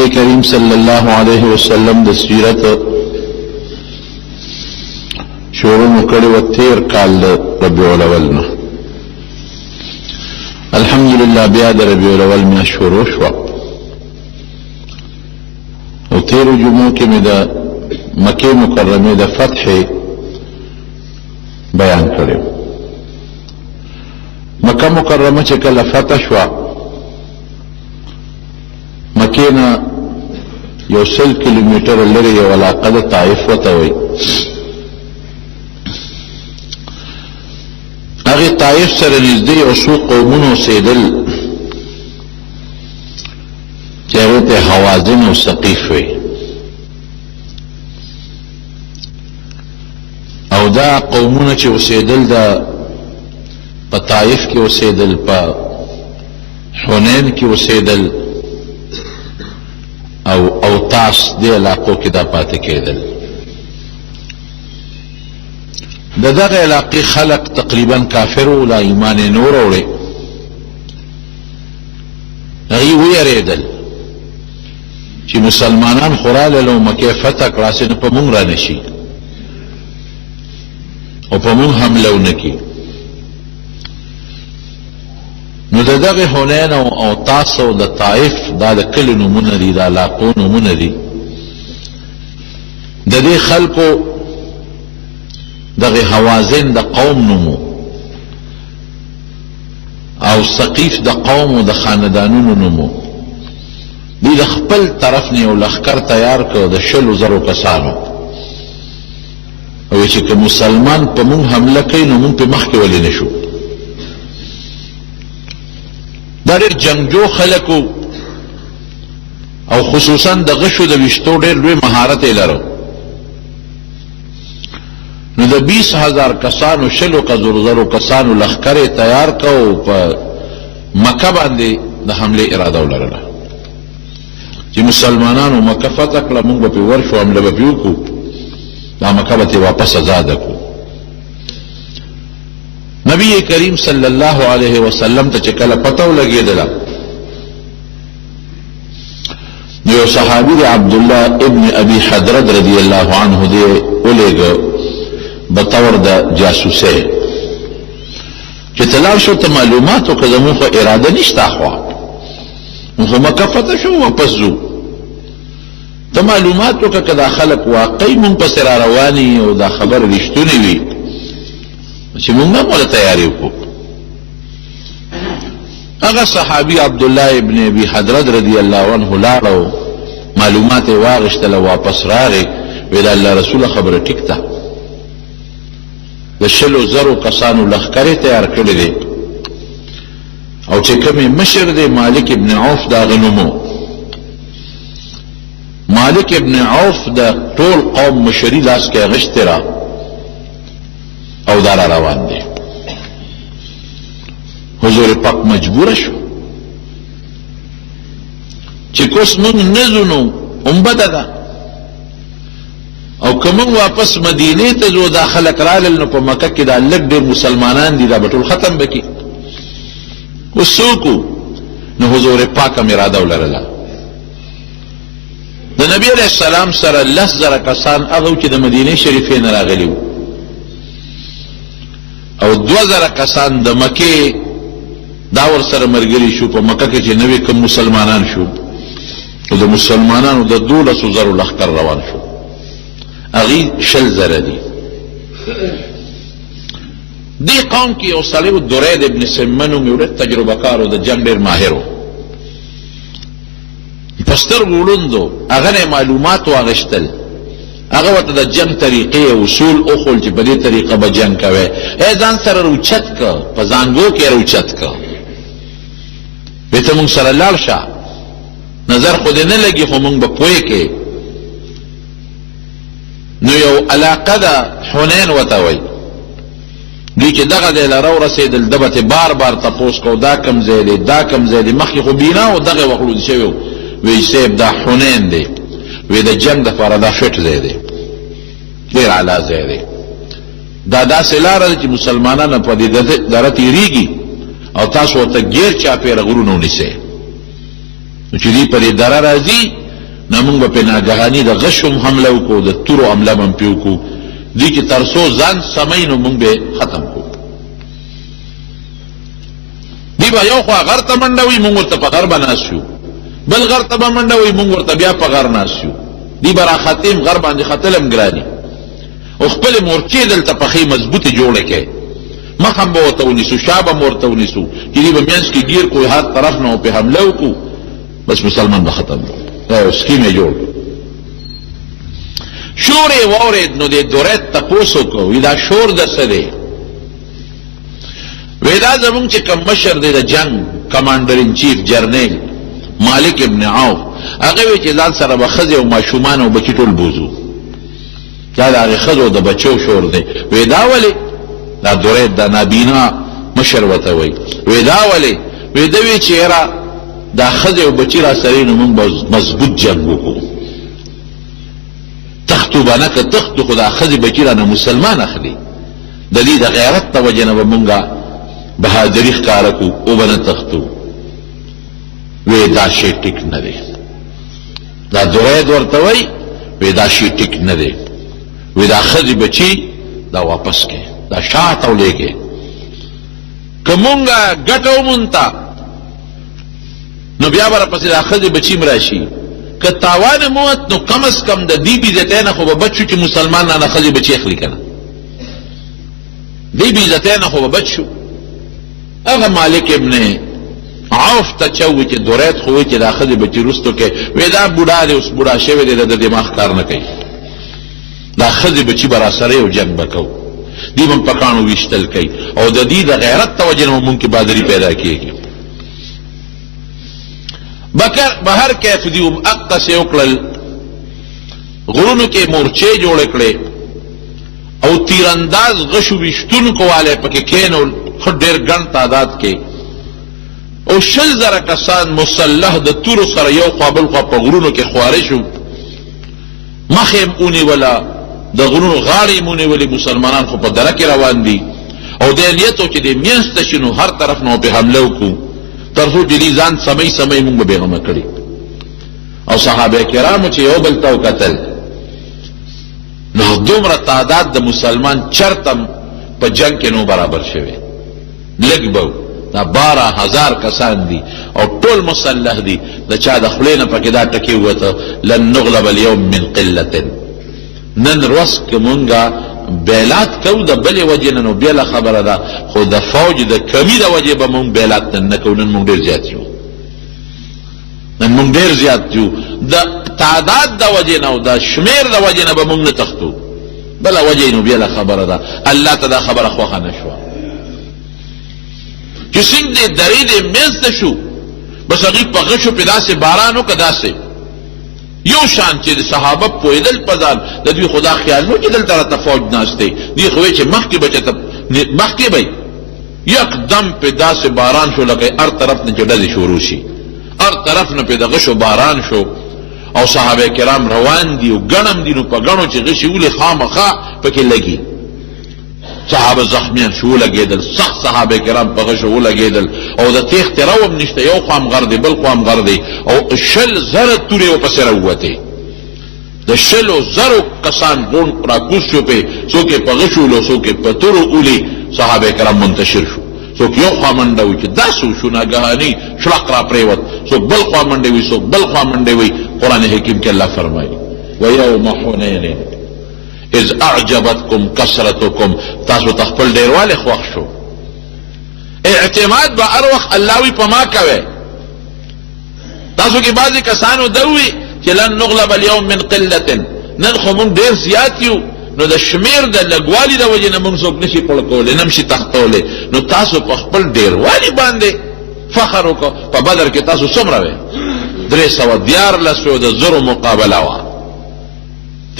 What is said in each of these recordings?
نبی کریم صلی اللہ علیہ وسلم د سیرت شروع مکړی و 13 کال ربیع الاول نه. الحمدلله بیا د ربیع الاول میاشت شروع شوه او 13 جمعو کې مې د مکې مکرمې د فتح بیان کړی. مکه مکرمه چې کله فتح شوه مکې نه 100 کیلومتره لرې یو علاقه د طائف ورته وایي. هغې طائف سره نږدې یو څو قومونه اوسېدل چې هغې ته حوازن او ثقیف وایي او دا قومونه چې اوسېدل دا په طائف کې اوسېدل، په حنین کې اوسېدل او اوتاس دې علاقو کې دا پاتې کېدل. د دغه علاقې خلق تقریبا کافر و، لا ایمان یې نه وروړی. هغوی ویرېدل چې مسلمانان خو رالل او مکې فتح کړه هسې نه په مونږ را نشي او په مونږ حمله ونه کړي. نو د دغه حنین او اوتاس او د طائف دا د کلي نومونه دي، د علاقو نومونه دي. د دې خلکو دغه حوازن د قوم نومو او ثقیف د قوم او د خاندانونو نومو. دوی د خپل طرف نه یو لښکر تیار کړ د 100,000 کسانو او چې که مسلمان په مونږ حمله کوي نو مونږ پې مخکې ولې نه شو. دا ډېر جنګجو خلکو او خصوصا د غشو د ویشتو ډېر لوی مهارت یې لرو. نو د 20,000 کسانو 100,000 کسانو لښکر یې تیار کړ او په مکه باندې د حملې اراده ولرله چې مسلمانانو مکه فتح کړه مونږ به پې ورشو، حمله به پې وکړو، دا مکه به ترې واپس ازاده کړو. نبی کریم صلی الله علیه وسلم ته چې کله پته ولګېدله نو یو صحابي دی عبدالله ابن ابي حضرت رضی الله عنه دی ولېږه بطور د جاسوسۍ چې ته لاړ شو ته معلومات وکړه زموږ خو اراده نشته خوا موږ خو مکه فتح شو واپس ځو. ته معلومات وکړه که دا خلک واقعي مونږ پسې را رواني او دا خبره رښتونې وي چې مونږ هم وله تیارې وکړو. هغه صحابي عبدالله ابن ابي حضرت رضی الله عنه لاړ او معلومات یې واغېشتل او واپس راغی. ویل الله رسوله خبره ټیک ده، د 100,000 کسانو لښکر یې تیار کړی دی او چې کوم مشر دی مالک ابن عوف د هغه نوم مالک ابن عوف د ټول قوم مشري لاس کې اغشتې را او دا را روان دی. حضور پاک مجبوره شو چې کوس مونږ نه ځو نو هم بده ده او که مونږ واپس مدینې ته ځو دا خلک رالل نو په مکه کې دا لږ ډېر مسلمانان دي دا به ټول ختم به کړي. اوس څوک نو حضور پاک هم اراده ولرله د نبی علیه السلام سره 10,000 کسان هغه چې د مدینې شریفې نه راغلي وو او 2,000 کسان د مکې دا ورسره ملګري شو په مکه کې چې نوې کوم مسلمانان شو او د مسلمانانو د 12,000 لښکر روان شو. هغوی 100,000 دي. دې قوم کې یو سړی و درید ابن سمن نوم یې ډېر تجربه کار و د جنګ ډېر ماهر و په سترګو ړوند و. هغه نه معلومات واغېشتل، هغه ورته د جنګ طریقې اصول وښول چې په دې طریقه به جنګ کوی. ځان سره روچت که په زانګو کې روچت که وی ته مونږ سره لاړ شه نظر خو دې نه لګي خو مونږ به پوهې کې. نو یو علاقه ده حنین ورته وایي. دوی چې دغه ځای له راورسېدل ده به ترې بار بار تپوس کو دا کوم ځای دی دا کوم ځای دی. مخکې خو بینا و دغه وخت لود شوی و. وی صاحب دا حنین دی، وی د جنګ دپاره دا فټ ځای دی، ډېر اعلی ځای دی. دا داسې لاره ده چې مسلمانان په دې دره تېرېږي او تاسو ورته ګیر چاپېره غرونه ونیسئ نو چې دوی په دې دره راځي نه موږ به پې ناګهاني د غشو هم حمله وکړو د تورو حمله به هم پې وکړو دې کې تر څو ځان سمی نو موږ به ختم کړو دی به یو خوا غر ته منډه وي موږ ورته په غر به ناست یو بل غر ته به منډه وي موږ ورته بیا په غر ناست یو دی به راختیم غر باندې ختل هم ګراني او خپلې مورچې دلته پخې مضبوطې جوړې کړې مخ هم به ورته ونیسو شا به هم ورته ونیسو چې دی به منځ کې ګیر کړو هر طرف نه پې حمله وکړو بس مسلمان به ختم کړو سکیم یې جوړ شور یې واورېد نو دې درید تپوس وکړو وي دا شور د څه دی وی دا زمونږ چې کوم مشر دی د جنگ کمانډر ان چیف جرنیل مالک ابن عوف هغه وی چې ځان سره به ښځې او ماشومان او بچي ټول بوزو دا د هغې ښځو د بچو شور دی وی دا ولې دا درید دا نابینا مشر ورته وی وی دا ولې وی ده وی چې یاره دا ښځې او بچي را سره نو موږ به مضبوط جنګ وکړو تختو به نه که تختو خو دا ښځې بچي رانه مسلمان اخلي د دې د غیرت د وجې نه به مونږ بهادري ښکاره کړو او به نه تختو وی دا شی ټیک نه دی دا درید ورته وی وی دا شی ټیک نه دی وی دا ښځې بچي دا واپس کړې دا شاته ولېږې که مونږ ګټه ومونته نو بیا به راپسې دا ښځې بچي م راشي که تاوان موت نو کم از کم د دې بېعزتۍ نه خو به بچ شو چې مسلمانانه ښځې بچي اخلي که نه دې بېعزتۍ نه خو به بچ شو هغه مالک ابن عوف ته چا ووی چې درید خو وی چې دا ښځې بچي رستو کې وی دا بوډا دی اوس بوډا شوی دی د دماغ کار نه کوي دا ښځې بچي به راسره یو جنګ به کوو دې به هم په کاڼو ویشتل کوي او د دې د غیرت د وجې نه مونږ کې بهادري پیدا کېږي بهر کیف دي هم اقصې وکړل غرونو کې مورچې جوړې کړې او تیرانداز غشو ویشتونکو والی پکې کېنول ښه ډېر ګڼ تعداد کې او 60,000 کسان مسلح د تورو سره یو خوا بل خوا په غرونو کې خواره شو مخ یې ونیوله د غرونو غاړې یې ونیولې مسلمانان خو په دره کې روان دي او دې نیت و چې دې منځ ته شي نو هر طرف نه پې حمله وکړو تر څو چې دې ځان سمی سمی مونږ به بېغمه کړي او صحابه کرامو چې یو بل ته وکتل نو دومره تعداد د مسلمان چرته په جنگ کې نو برابر شوی لږ به دا 12,000 کسان دي او ټول مسلح دي د چا د خولې نه پکې دا ټکي ووته لن نغلب اليوم من قلة نن ورځ که مونږه بیلات کوو د بلې وجې نه نو بېله خبره ده خو د فوج د کمي د وجې به مونږ بیلات نن نه کوو نن مونږ ډېر زیات یو نن مونږ ډېر زیات یو د تعداد د وجې نه او د شمېر د وجې نه به مونږ نه تښتو بله وجې نو بېله خبره ده الله ته دا خبره خوښه نه شوه چې څنګه دې درې دې منځ ته شو بس هغوی په غشو پې داسې باران وکړه داسې یو شان چې د صحابه پوهېدل په ځان د دوی خدا خیال نو چې دلته راته فوج ناست دی دوی خو چې مخکې به چېرته مخکې به یکدم پې داسې باران شو لکه هر طرف نه چې ډزې شروع شي هر طرف نه پې د غشو باران شو او صحابه کرام روان دي او ګڼم دي نو په ګڼو چې غشي ولې خامخا پکې لګي صحابه زخمیان شو ولګېدل سخت صحابه کرام په غشو ولګېدل او د تېښتې رو هم نشته یو خوا هم غر دی بل خوا هم غر دی او 100,000 تورې ورپسې راووتې د 100,000 کسان راکوز شو پې څوک یې په غشو ولو څوک یې په تورو اولي صحابه کرام منتشر شو څوک یو خوا منډه وي چې دا څه وشو ناګهاني شړق را پرېوت څوک بل خوا منډې وي څوک بل خوا منډې وي قرآن حکیم کې الله فرمایي ویوم حنین اذ اعجبتکم کثرتکم تاسو ته خپل ډېروالی خوښ شو اعتماد به هر وخت الله وي په ما کوئ تاسو کې بعضې کسانو ده وي چې لن نغلب اليوم من قلة نن خو مونږ ډېر زیات یو نو د شمیر د لږوالي د وجې نه مونږ څوک نشي پړ کولی نه شي تختولی نو تاسو په خپل ډېروالي باندې فخر وکړو په بدر کې تاسو څومره وې 314 د زرو مقابله وه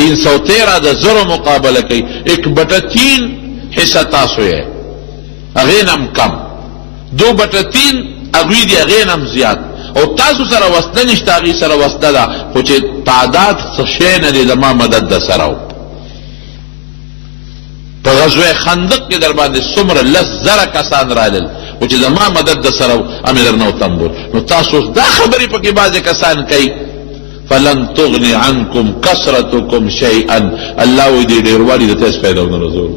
313 د زرو مقابله کوي 1/3 حصہ تاسو یې هغې نه هم کم 2/3 هغوی دي هغې نه هم زیات او تاسو سره وسله نشته هغې سره وسله ده خو چې تعداد څه شی نه دی زما مدد در سره و په غزوه خندق کې در باندې څومره 10,000 کسان رالل خو چې زما مدد در سره و امې در نه و تنبور نو تاسو دا خبرې پکې بعضې کسان کوي فلن تغني عنكم کثرتکم شیئا، الله وی دی ډیروالی د تاسو پیدا ونه رسول.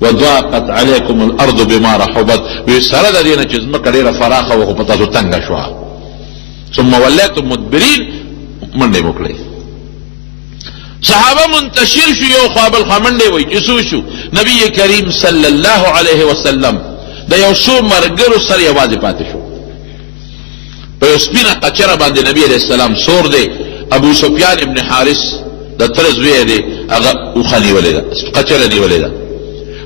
وضاقت علیکم الارض بما رحبت، وی سره د دې نه چې ځمکه ډیره فراخه وه خو په تاسو تنګه شوه. ثم ولیتم مدبرین، منډې مو کړئ. صحابه منتشر شو، یو خوا بل خوا منډې وی چې څه شو. نبی کریم صلی الله علیه وسلم د یو څو ملګرو سره یوازې پاتې شو. په یو سپینه قچره باندې نبی علیہ السلام سور دی. ابو سفیان ابن حارث د تره زوی دی، هغه اوښه نیولې ده، قچره نیولې ده.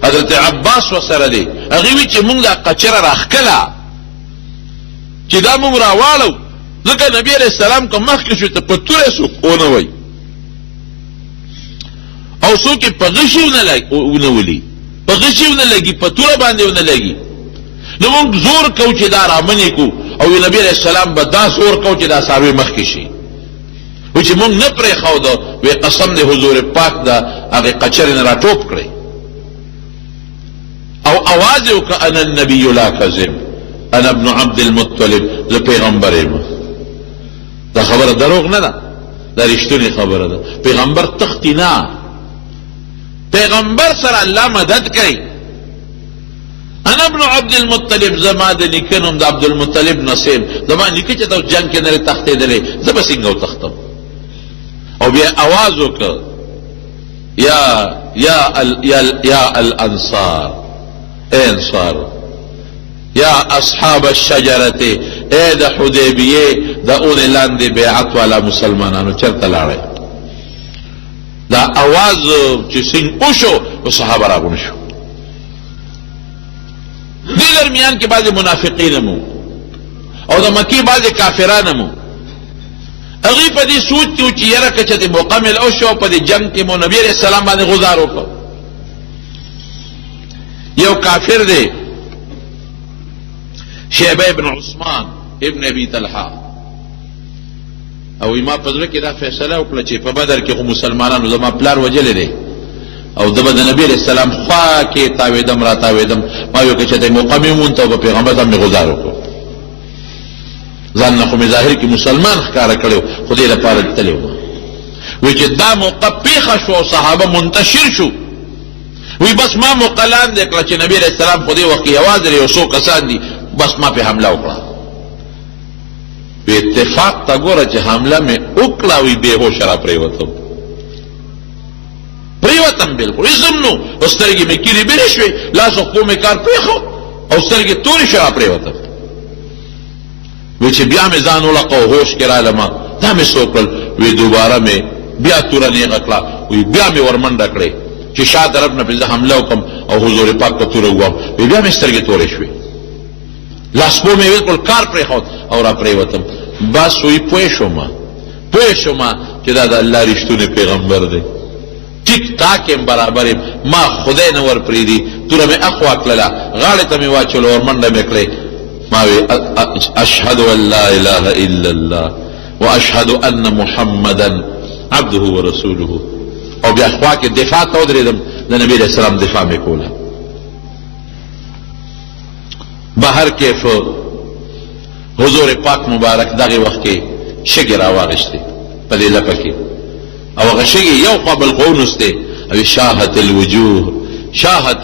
حضرت عباس ورسره دی. هغې وی چې مونږ دا قچره راښکله چې دا مونږ راواړو، ځکه نبی علیہ السلام که مخکې شو ته په توره څوک ونه وی او څوک یې په غشي ونه ولي، په غشي ونه لګي، په توره باندې ونه لګي. نو مونږ زور کوو چې دا رامنې کو، او نبی علیہ السلام به دا زور کوو چې دا صحابې مخکې شي. وی چې مونږ نه پرېښوده، وی قسم دی حضور پاک د هغې قچرې نه راټوپ کړئ او اواز یې وکړه انا النبي لا کذب انا ابن عبد المطلب، زه پیغمبر یم. دا خبره دروغ نه ده، دا رښتونې خبره ده. پیغمبر تختی نه، پیغمبر سره الله مدد کوي. انا ابن عبد المطلب، زما د نیکه نوم د عبدالمطلب نسیم، زما نیکه چې ته جنګ کې نه تښتېدلی، زه به څنګه وتښتم. او بیا اواز وکړه یا الانصار، اے انصار، یا اصحاب الشجرة، اے د حدیبیې د اونې لاندې بیعت والا مسلمانانو چرته لاړئ. دا اواز چې څنګه وشو، نو صحابه راغونډ شو. دې درمیان کې بعضې منافقین هم او د مکې بعضې کافران هم هغوی په دې سوچ کې و چې یاره که چېرې مکمل وشو په دې جنګ کې مو نبي علیه السلام باندې غذار وکړو. یو کافر دی شیبه ابن عثمان ابن ابي طلحه، او ما په زړه کې دا فیصله وکړه چې په بدر کې خو مسلمانانو زما پلار وجلی دی او د نبی علیہ السلام خوا کې تاویدم را تاویدم، ما یو که چې مقامی مونته او په پیغمبر باندې غذار وکړو. ځان نه خو مې ظاهر کې مسلمان ښکاره کړی، خو دې لپاره تللی وم. وی چې دا موقع پیښه شو او صحابه منتشر شو، وی بس ما موقع لاندې کړه چې نبی علیہ السلام خو دې وخت کې یوازې یو څو کسان دي، بس ما پې حمله وکړه. په اتفاق ته ګوره چې حمله مې وکړه، وی بېهوشه را پرېوتم بالکل اسم نو، او سترګې مې کیلې بیرې شوې، لاس او خپو مې کار پرېښو او سترګې تورې شوې را پرېوتم. وی چې بیا مې ځان ولقه او هوش کې رالمه، دا مې څه وکړل، وی دوباره مې بیا توره نیغه کړه، وی بیا مې ورمنډه کړې چې شا طرف نه پې زه حمله وکړم او حضور پاک ته توره ووهم، وی بیا مې سترګې تورې شوې، لاس پو مې بالکل کار پرېښود او را پرېوتم. بس وی پوه شوم چې دا د الله رښتونی پیغمبر دی. ټیک ټاک یم، برابر یم، ما خدای نه ور پرېږدي. توره مې اخوا کړله، غاړې ته مې واچولو، ورمنډه مې کړې. ما وی اشهد ان لا اله الا الله واشهد ان محمدا عبده ورسوله. او بیا خوا کې دفاع ته ودرېدم، د نبی علیہ السلام دفاع مې کوله. بهر کیف حضور پاک مبارک دغه وخت کې شګې راواغېستې په دې لپه کې، او هغه شګې یو خوا بل خوا ونوستې، او شاهت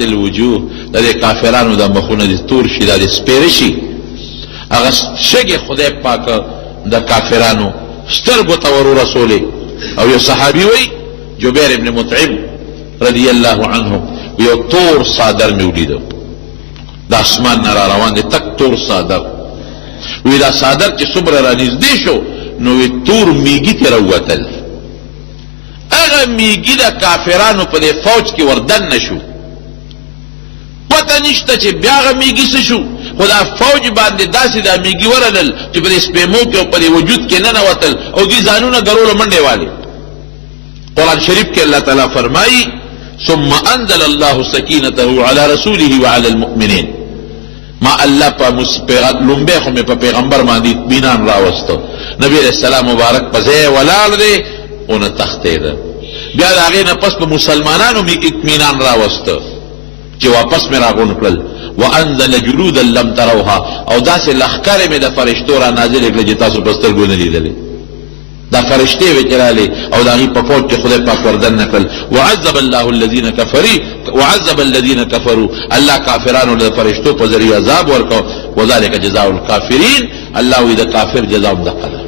الوجوه د دې کافرانو د مخونه دې تور شي، دا دې سپېره شي. هغه شګې خدای پاک د کافرانو سترګو ته ور ورسولې. او یو صحابي وی جبیر ابن مطعم رضی الله عنه، یو تور صادر مې ولیدو، د اسمان نه را روان دی تک تور صادر. وی دا صادر چې څومره را نږدې شو، نو وی تور میږي ترې راووتل. هغه میږي د کافرانو په دې فوج کې وردن نه شو، پته نشته چې بیا هغه میږي څه شو، خو دا فوج باندې داسې دا میږي ورغلل چې په دې سپېمو کې او په دې وجود کې ننوتل، او دوی ځانونه ګرولو منډې والې. قرآن شریف کې الله تعالی فرمایي ثم انزل الله سکینته علی رسوله وعلى المؤمنین. ما الله په لومبه خو مې په پیغمبر باندې اطمینان راوسته. نبی علیہ السلام مبارک په ځای ولاړ دی، اونه تختېده. بیا د هغې نه پس په مسلمانانو مې اطمینان راوسته چې واپس مې راغونډ کړل. وانزل جلودا لم تروها، او داسې لښکرې مې د فرشتو را نازلې کړې چې تاسو په سترګو نه لیدلې. دا فرشتې وې چې رالې او د هغې په فوج کې خدای پاک وردن نه کړل. وعذب الذین کفروا، الله کافرانو له فرشتو په ذریعه عذاب ورکړو. وذلک جزاء الکافرین، الله وی د کافر جزا هم دغه ده.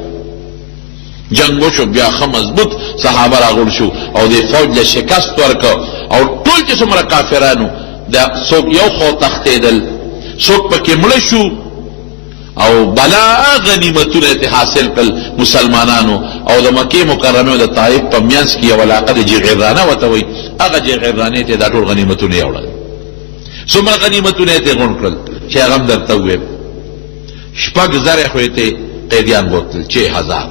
جنگ وشو، بیا ښه مضبوط صحابه راغونډ شو او د فوج له شکست ورکړ او ټول چې څومره کافرانو دا څوک یو خوا تښتېدل، څوک پکې مړه شو او بلا غنیمتونه ته حاصل کړل مسلمانانو. او د مکې مکرمه او د طائف په میانس کې یو علاقه د جغرانه وته وي، هغه جغرانې ته دا ټول غنیمتونه یوړل. څومره غنیمتونه ته غونډ کړل چې هغه هم درته وویم. 6,000 خو ته قیدیان بوتل، 6,000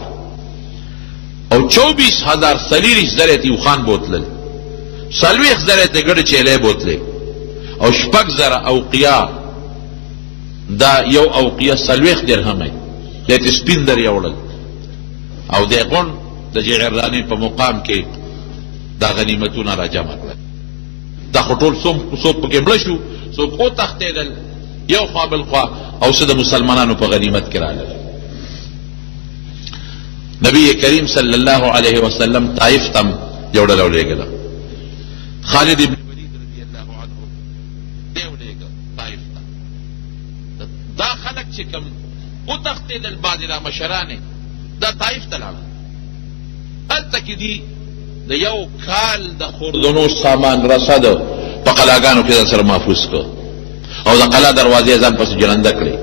او 24,000 سلیریش زره ته خان بوتل، 40,000 ته ګډ چيلې بوتل او 6,000 اوقیا. دا یو اوقیه 40 درهم دی، د سپین در یوړل او د غون د جعرانی په مقام کې دا غنیمتونه را جمع کړل. دا خټول څوک پکې مړ شو، څوک او تختیدل یو خوا بل خوا، او څه د مسلمانانو په غنیمت کې راغله. نبی کریم صلی الله علیه وسلم طائف تم یو ډول ولېږله. خالد ابن ولید رضی الله عنه دی ولېږه طائف ته. دا خلک چې کوم او تختیدل بعضې را مشرانې دا طائف ته لاړل. هلته کې دي د یو کال د خوردنو سامان رسد په قلاګانو کې ځان سره محفوظ کړ او د قلا دروازې ځان پسې جلنده کړې.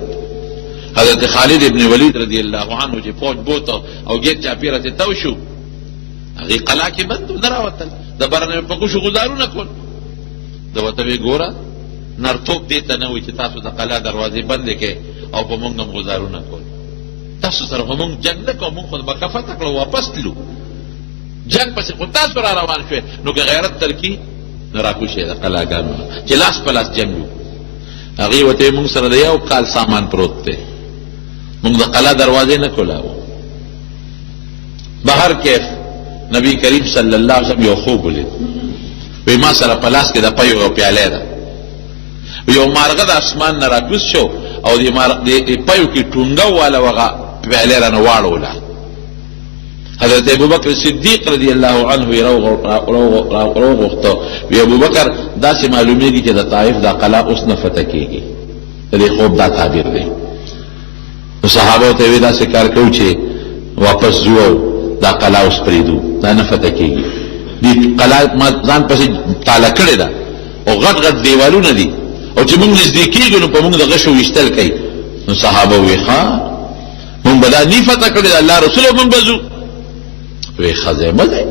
حضرت خالد ابن ولید رضی الله عنه چې فوج بوته او ګیټ چاپیره ته تو شو، هغې قلا کې بند نه راوتل، د بره نه په کوشو ګزارونه کول. د ورته وی ګوره نرتوب دې ته نه وي چې تاسو د قلا دروازې بندې کړئ او په موږ هم ګزارونه کول. تاسو سره خو موږ جنګ نه کوو، موږ خو مکه فتح کړو واپس تلو. جنگ پسې خو تاسو را روان شوئ، نو که غیرت ترکي نو راکوشئ د قلاګانو چې لاس په لاس جنګ وو. هغې ورته موږ سره د یو کال سامان پروت دی، موږ د قلا دروازې نه کولاو. بهر کیف نبی کریم صلی الله علیه وسلم یو خوب ولید. وی ما سره په لاس کې د پیو یو پیاله ده، یو مارغه د اسمان نه راکوز شو او د پیو کې ټونګه واله وغه پیاله رانه واړوله. حضرت ابوبکر صدیق رضی الله عنه راوغوښته. وی ابوبکر داسې معلومیږي چې د طائف دا قلا اوس نه فتح کېږي. د دې خوب دا تعبیر دی. نو صحابه ته وی داسې کار کوو چې واپس ځو او دا قلا اوس پرېږدو، دا نه فتح کېږي. دې قلا ما ځان پسې تاله کړې ده او غټ غټ دیوالونه دي او چې موږ نږدې کېږو نو په موږ د غشو ویشتل کوي. نو صحابه وی ښه موږ به دا نه فتح کړې ده، الله رسول موږ به ځو. وی خزه مزه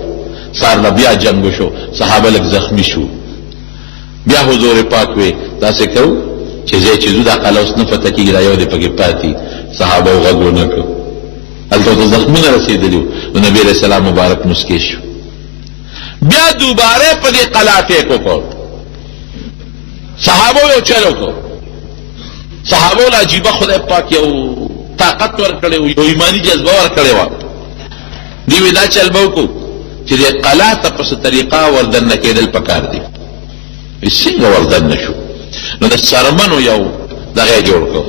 سار لا بیا جنگ شو، صحابه لک زخمی شو. بیا حضور پاک وی داسې کو چې زه چې زو دا قلا اوس نه فتح کېږي، دا یو دی پکې پاتې. صحابه غږ ونه کړ، هلته ته زخمونه رسېدلي وو. نو نبي علیه السلام مبارک مسکی شو. بیا دوباره په دې قلا ټیک وکړ. صحابه یو چل وکړ. صحابه له عجیبه خدای پاک یو طاقت ورکړی و، یو ایماني جذبه ورکړې وه. دیوی دا چل باوکو چې د قلا ته پس طریقه وردن نه کېدل پکار دي. څنګه وردن نه شو؟ نو د څرمنو یو دغه جوړ کړو،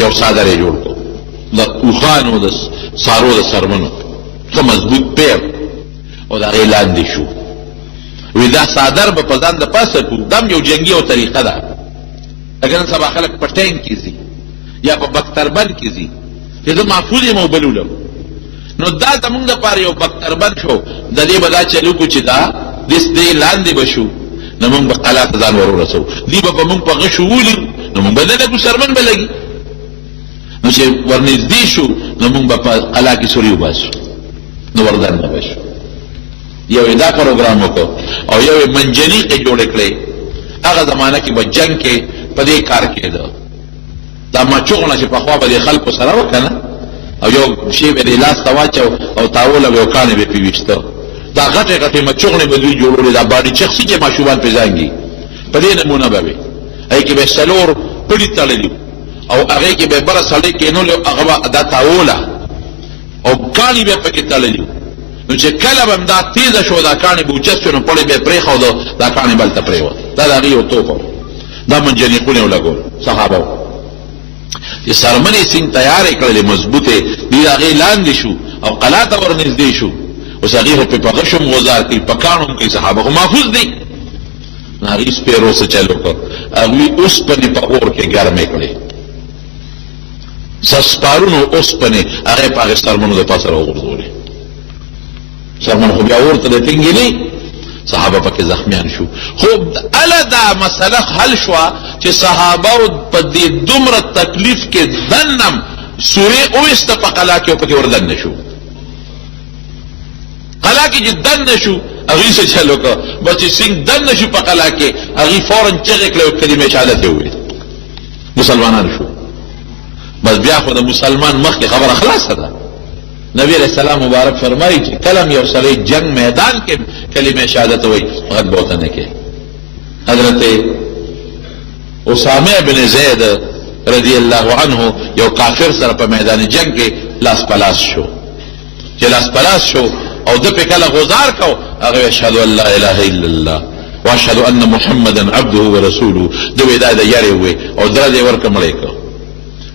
یو څادر یې جوړ کړو د اوښانو د څارو د څرمنو، ښه مضبوط پیر او د هغې لاندې شو. وی دا څادر به په ځان د پاسه کړو. دا یو جنګي او طریقه ده. اگر نن سبا خلک په ټینک کې ځي یا په بختربند کې ځي چې زه محفوظ یم او بل ولم، نو دا زمونږ دپاره یو بختربند شو. د دې به دا چل وکړو چې دا دې لاندې به شو، نو موږ به قلا ته ځان ور ورسوو. دوی به په موږ په غشو ولي، نو موږ به نه لګو، څرمن به لګي. نو چې ورنږدې شو نو موږ به په قلا کې سوري وباسو، نو وردن نه به شو. یو یې دا پروګرام وکړو او یو یې منجنیقې جوړې کړې. هغه زمانه کې به جنګ کې په دې کار کېده. دا مچوغونه چې پخوا به د خلکو سره وه که نه، او یو شی به دې لاس ته واچو او تاول او یو کاڼې به پرې ویشته. دا غټې غټې مچوغنې به دوی جوړولې، دا باډي چخسي چې ماشومان پرې زانګي، په دې نمونه به وي. هغې کې به 4 پړي تړلي او هغې کې به بره سړی کېنولې، هغه به دا تاوله او کاڼي به پکې تړلي. نو چې کله به دا تیزه شو، دا کاڼي به اوچت شو، نو پړی به یې پرېښوده، دا کاڼي به هلته پرېوت. دا د هغې یو توپ و. دا منجنیقونه یې ولګول صحابه و. چې څرمنې سینګ تیارې کړلې مضبوطې، دوی د هغې لاندې شو او قلا ته ورنږدې شو. اوس هغې خو پې په غشو هم غوزار کوي، په کاڼو هم کوي، صحابه خو محفوظ دي. نو هغې سپېرو څه چل وکړ، هغوی اوسپنې په اور کې ګرمې کړې، سپارونو اوسپنې هغې په هغې څرمنو د پاسه راوغورځولې. څرمن خو بیا اور ته د ټینګې نه، صحابه پکې زخمیان شو. خو اله دا مسله حل شوه چې صحابه په دې دومره تکلیف کې دنم سورې اویسته په قلا کې او پکې وردن نه شو. قلا کې چې دن نه شو هغې څه چل وکړه، بس چې سنګ دن نه شو په قلا کې هغې فوراً چغې کړې او کلمې شهادت یې وویل، مسلمانان شو. بس بیا خو د مسلمان مخکې خبره خلاصه ده. نبی علیہ السلام مبارک فرمایي چې کلم یو سړی جنگ میدان کې کلمه شهادت وایي غږ به ورته نه کوي. حضرت اسامه بن زید رضی الله عنه یو کافر سره په میدان جنگ کې لاس پلاس شو. چې لاس پلاس شو او د په کله غزار کو هغه اشهد ان لا اله الا الله واشهد ان محمدا عبده ورسوله دوی دا یاري وي او درځي ورکه مړې کو.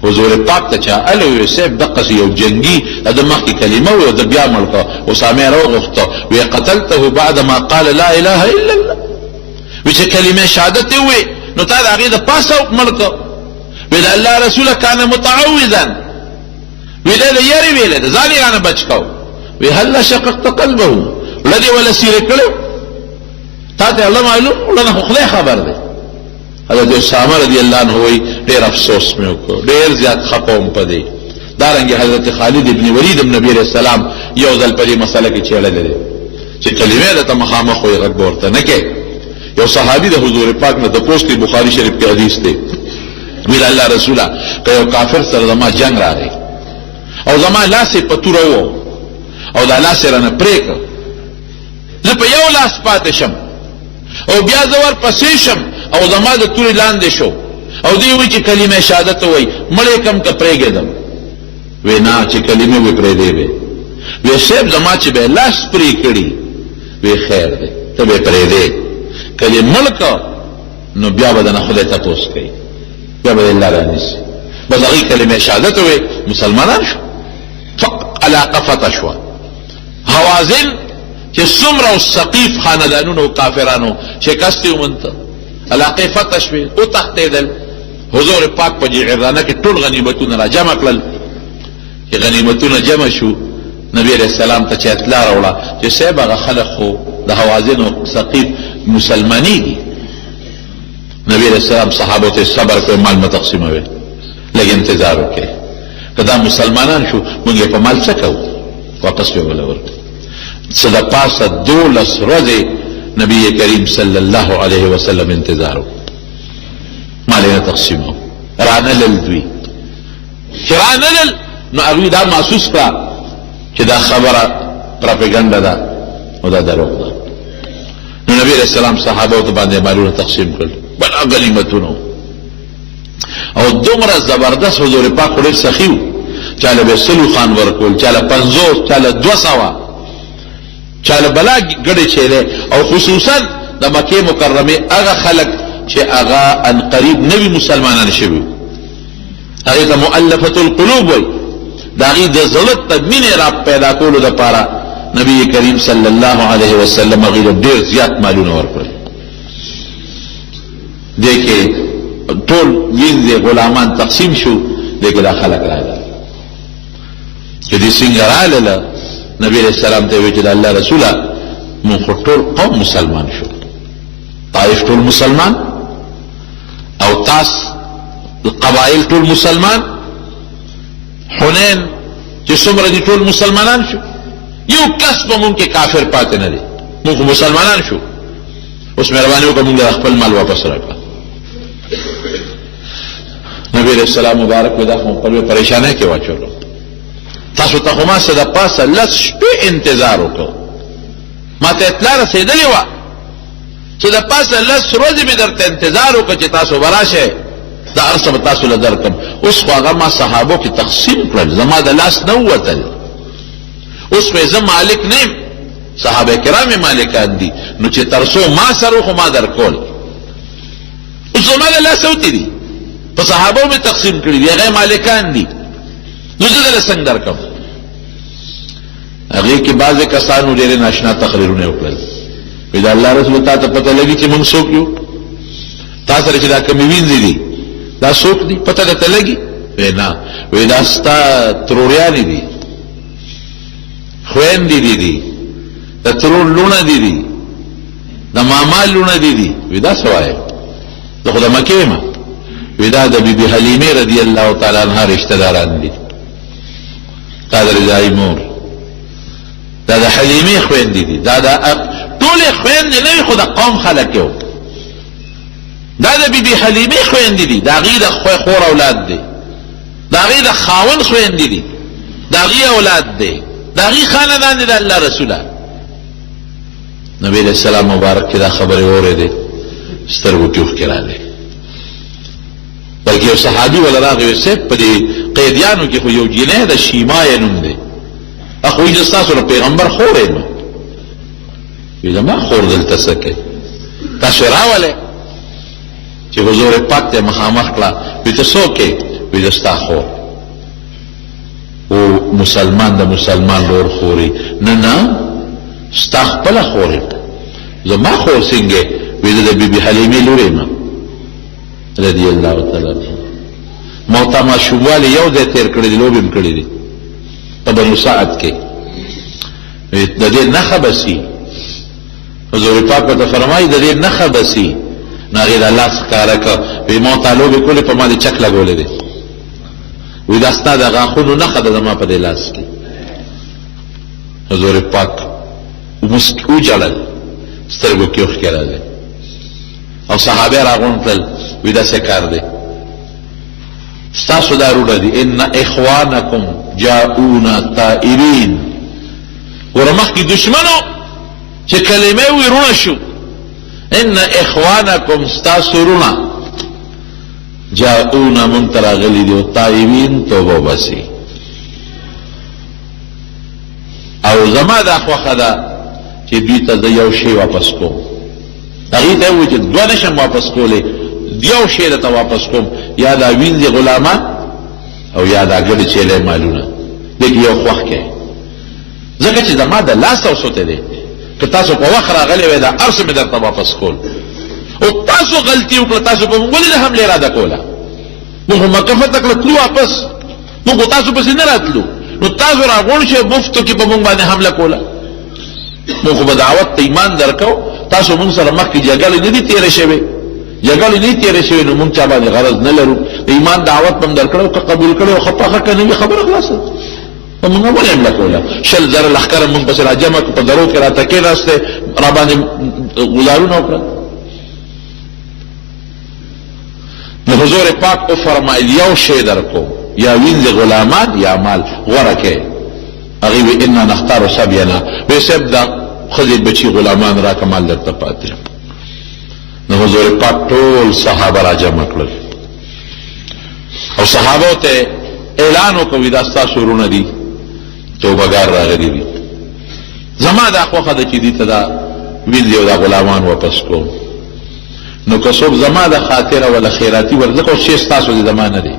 حضور پاک ته چا الوی سیب دقسی یو جنگی د مخکې کلمه و د بیا ملکه اسامه راوغوښته وی قتلته بعد ما قال لا اله الا الله، وی چې کلمه شهادت وی نو تا د هغې د پاسه ملکه. وی د الله رسوله کان متعوذا، وی دی د یارې ویلی د ځان یې رانه بچ کو. وی هلا شققت قلبه، وړه دې وله سیرې کړی، تا ته الله معلوم، وړه نه خو خدای خبر دی. حضرت اسامه رضی الله عنه وی ډیر افسوس مې وکړ، ډیر زیات خفه وم په دې. دارنګه حضرت خالد ابن ولید هم نبی علیہ السلام یو ځل په دې مسله کې چېړلی دی چې کلمې درته مخامخ وایي غږ به ورته نه کوې. یو صحابي د حضور پاک نه تپوس کوي، بخاري شریف کې حدیث دی، ویل الله رسوله که یو کافر سره زما جنگ راغی او زما لاس یې په توره و او دا لاس یې رانه پرې کړ، زه په یو لاس پاتې شم او بیا زه ورپسې شم او زما د تورې لاندې شو او دی وی چې کلمه شهادت وای مړې کم که پرېږدم. وی نه چې کلمه وی پرېږدې وی. وی صاحب زما چې به لاس پرې کړي، وی خیر دی ته به پرېږدې، که دې مړ که نو بیا به دنه خدای تپوس کوي، بیا به الله رانیسي. بس هغې کلمه شهادت وی مسلمانان شو. علاقه فتح شوه. حوازن چې څومره ثقیف خاندانونو او کافرانو شکست یې ومنته، علاقې فتح شوې او تښتېدل. حضور پاک په جعرانه کې ټول غنیمتونه را جمع کړل. چې غنیمتونه جمع شو نبی علیہ السلام ته چې اطلاع راوړه چې صاحب هغه خلق خو د حوازن او ثقیف مسلماني دي. نبی علیہ السلام صحابو ته صبر کوي، مال مه تقسیموئ، لږ انتظار وکړئ، که دا مسلمانان شو موږ یې په مال څه کوو، واپس به وله ورکړو. څه د پاسه 12 ورځې نبی کریم صلی الله علیه وسلم انتظار وکړو، مال یې نه تقسیمو. رانلل دوی چې رانلل نو هغوی دا محسوس کړه چې دا خبره پراپیګنډه ده او دا دروغ ده. نو نبی علیہ السلام صحابو ته باندې مالونه تقسیم کړل، بلا غنیمتونو. او دومره زبردست حضور پاک ډېر سخي و، چاله به 100 خان ورکول، چاله 50، چاله 200، چاله بلا ګډې چیرې. او خصوصا د مکې مکرمه هغه خلک چې هغه ان قریب نوي مسلمانان شوي، هغې ته مؤلفة القلوب وایي، د هغې د زړه ته مینې را پیدا کولو دپاره نبی کریم صلی الله علیه وسلم هغې ته ډېر زیات مالونه ورکړل. دې کې ټول وینځې غلامان تقسیم شو، دې کې دا خلک راغلل. چې دې څنګه راغلله نبی علیہ السلام ته وی چې د الله رسوله مونږ خو ټول قوم مسلمان شو، طائف ټول مسلمان او تاس قبایل ټول مسلمان، حنین چې څومره دي ټول مسلمانان شو، یو کس به مونږ کې کافر پاتې نه دی، مونږ خو مسلمانان شو. اوس مهرباني وکړه مونږ خپل مال واپس راکړه. نبی علیہ السلام مبارک دا خو په پریشانۍ کې واچولو. تاسو ته خو ما څه د پاسه 10 شپې انتظار وکړو، ما ته اطلاع رسېدلې وه چې د پاسه 10 ورځې مې درته انتظار وکړه چې تاسو به راشئ، دا هر څه به تاسو له درکړم. اوس خو هغه ما صحابو کې تقسیم کړل، زما د لاس نه ووتل. اوس خو زه مالک نه یم، صحابه کرام یې مالکان دي، نو چې تر څو ما سره خو ما درکول. اوس زما د لاس وتې دي، په صحابو مې تقسیم کړي دي، هغه مالکان دي، نو زه دله څنګه درکړم؟ دې کې بعضې کسانو ډېرې ناشنا تقریرونه وکړل وایي د الله رسول تا ته پته لګي چې موږ څوک یو تا سره چې دا کومې وینځې دي دا څوک دي پته درته لګي وایي نه وایي دا ستا تروریانې دي خویندې دي د ترور لوڼه دي د ماما لوڼه دي وایي دا څه وایې زه خو د مکې یم وایي دا د بیبي حلیمې رضی الله تعالی عنها رشته داران دي دا د رضایي مور دا د حلیمې خویندې دي دا د ټولې خویندې نه وي خو د قوم خلک یو دا د بیبي حلیمې خویندې دي د هغې د خور اولاد دی د هغې د خاوند خویندې دي د هغې اولاد دی د هغې خاندان دی د الله رسوله نبی علیہ السلام مبارک کې دا خبرې اورېدې سترګو کې اوښکې راغلې بلکې یو صحابي ولا راغی وایي صاحب په دې قیدیانو کې خو یو جنۍ د شیما یې نوم دی اخو وایي زه ستاسو د پیغمبر خور یم وایي زما خور دلته څه کوي تاسو یې راولئ چې حضور پاک ته مخامخ کړه وایي ته څوک یې وایي زه ستا خور او مسلمان د مسلمان لور خوري نه ستا خپله خور یم زما خور څنګه وایي زه د بیبي حلیمې لور یم رضی الله تعالی عنہ موتا ماشوموالی یو ځای تیر کړی دی لوبې م کړی دي په بنو سعد کې د دې نښه به سي حضور پاک ورته فرمایي د دې نښه به سي نو هغې د الله ښکاره کړه وایي ما ورته لوبې کولې په ما دې چک لګولی دی وایي دا ستا د غاښونو نښه ده زما په دې لاس کې حضور پاک وجړل سترګو کې اوښکې راغلې او صحابه راغونډ کړل وایي دا څه کار دی ستاسو دا رونه دي ان اخوانکم جاؤونا طائرین ګوره مخکې دشمنو چې کلمې وي رونه شو ان اخوانکم ستاسو رونه جاؤونا مونږ ته راغلي دي او طائرین توبه وباسي او زما دا خوښه ده چې دوی ته زه یو شی واپس کوم هغې ته ووایي چې دوه نشم واپس کولی یو شی درته واپس کوم یا دا وینځې غلامان او یا دا ګډې چیلې مالونه دې کې یو خوښ کې ځکه چې زما د لاس اوسوتی دی که تاسو په وخت راغلی وای دا هر څه مې درته واپس کول او تاسو غلطي وکړه تاسو په موږ ولې د حملې اراده کوله موږ خو مکه فتح کړه تلو واپس موږ تاسو پسې نه راتلو نو تاسو راغونډ شئ مفتو کې په موږ باندې حمله کوله موږ خو به دعوت ته ایمان درکو تاسو موږ سره مخکې جګړې نه دي تېرې شوې جګړې نه تېرې شوې نو موږ چا باندې غرض نه لرو د ایمان دعوت به م درکړی که قبول کړی او خپه که نه وي خبره خلاصه په موږ ولې حمله کوله 100,000 لښکره موږ پسې را جمع کړو په درو کې راته کېناستې را باندې ګزارونه وکړل نو حضور پاک وفرمایل یو شی درکوم یا وینځې غلامان یا مال غوره کې هغې وی انا نختار سبینا وی صاحب دا ښځې بچي غلامان راکه مال درته پاتې نو حضور پاک ټول صحابه را جمع کړل او صحابو ته اعلان وکړو دا ستاسو ورونه دي توبهګار راغلي دي زما دا خوښه ده چې دې ته دا وینځې او دا غلامان واپس کوم نو که څوک زما د خاطره ولا خیراتي ځکه اوس شی ستاسو دی زما نه دی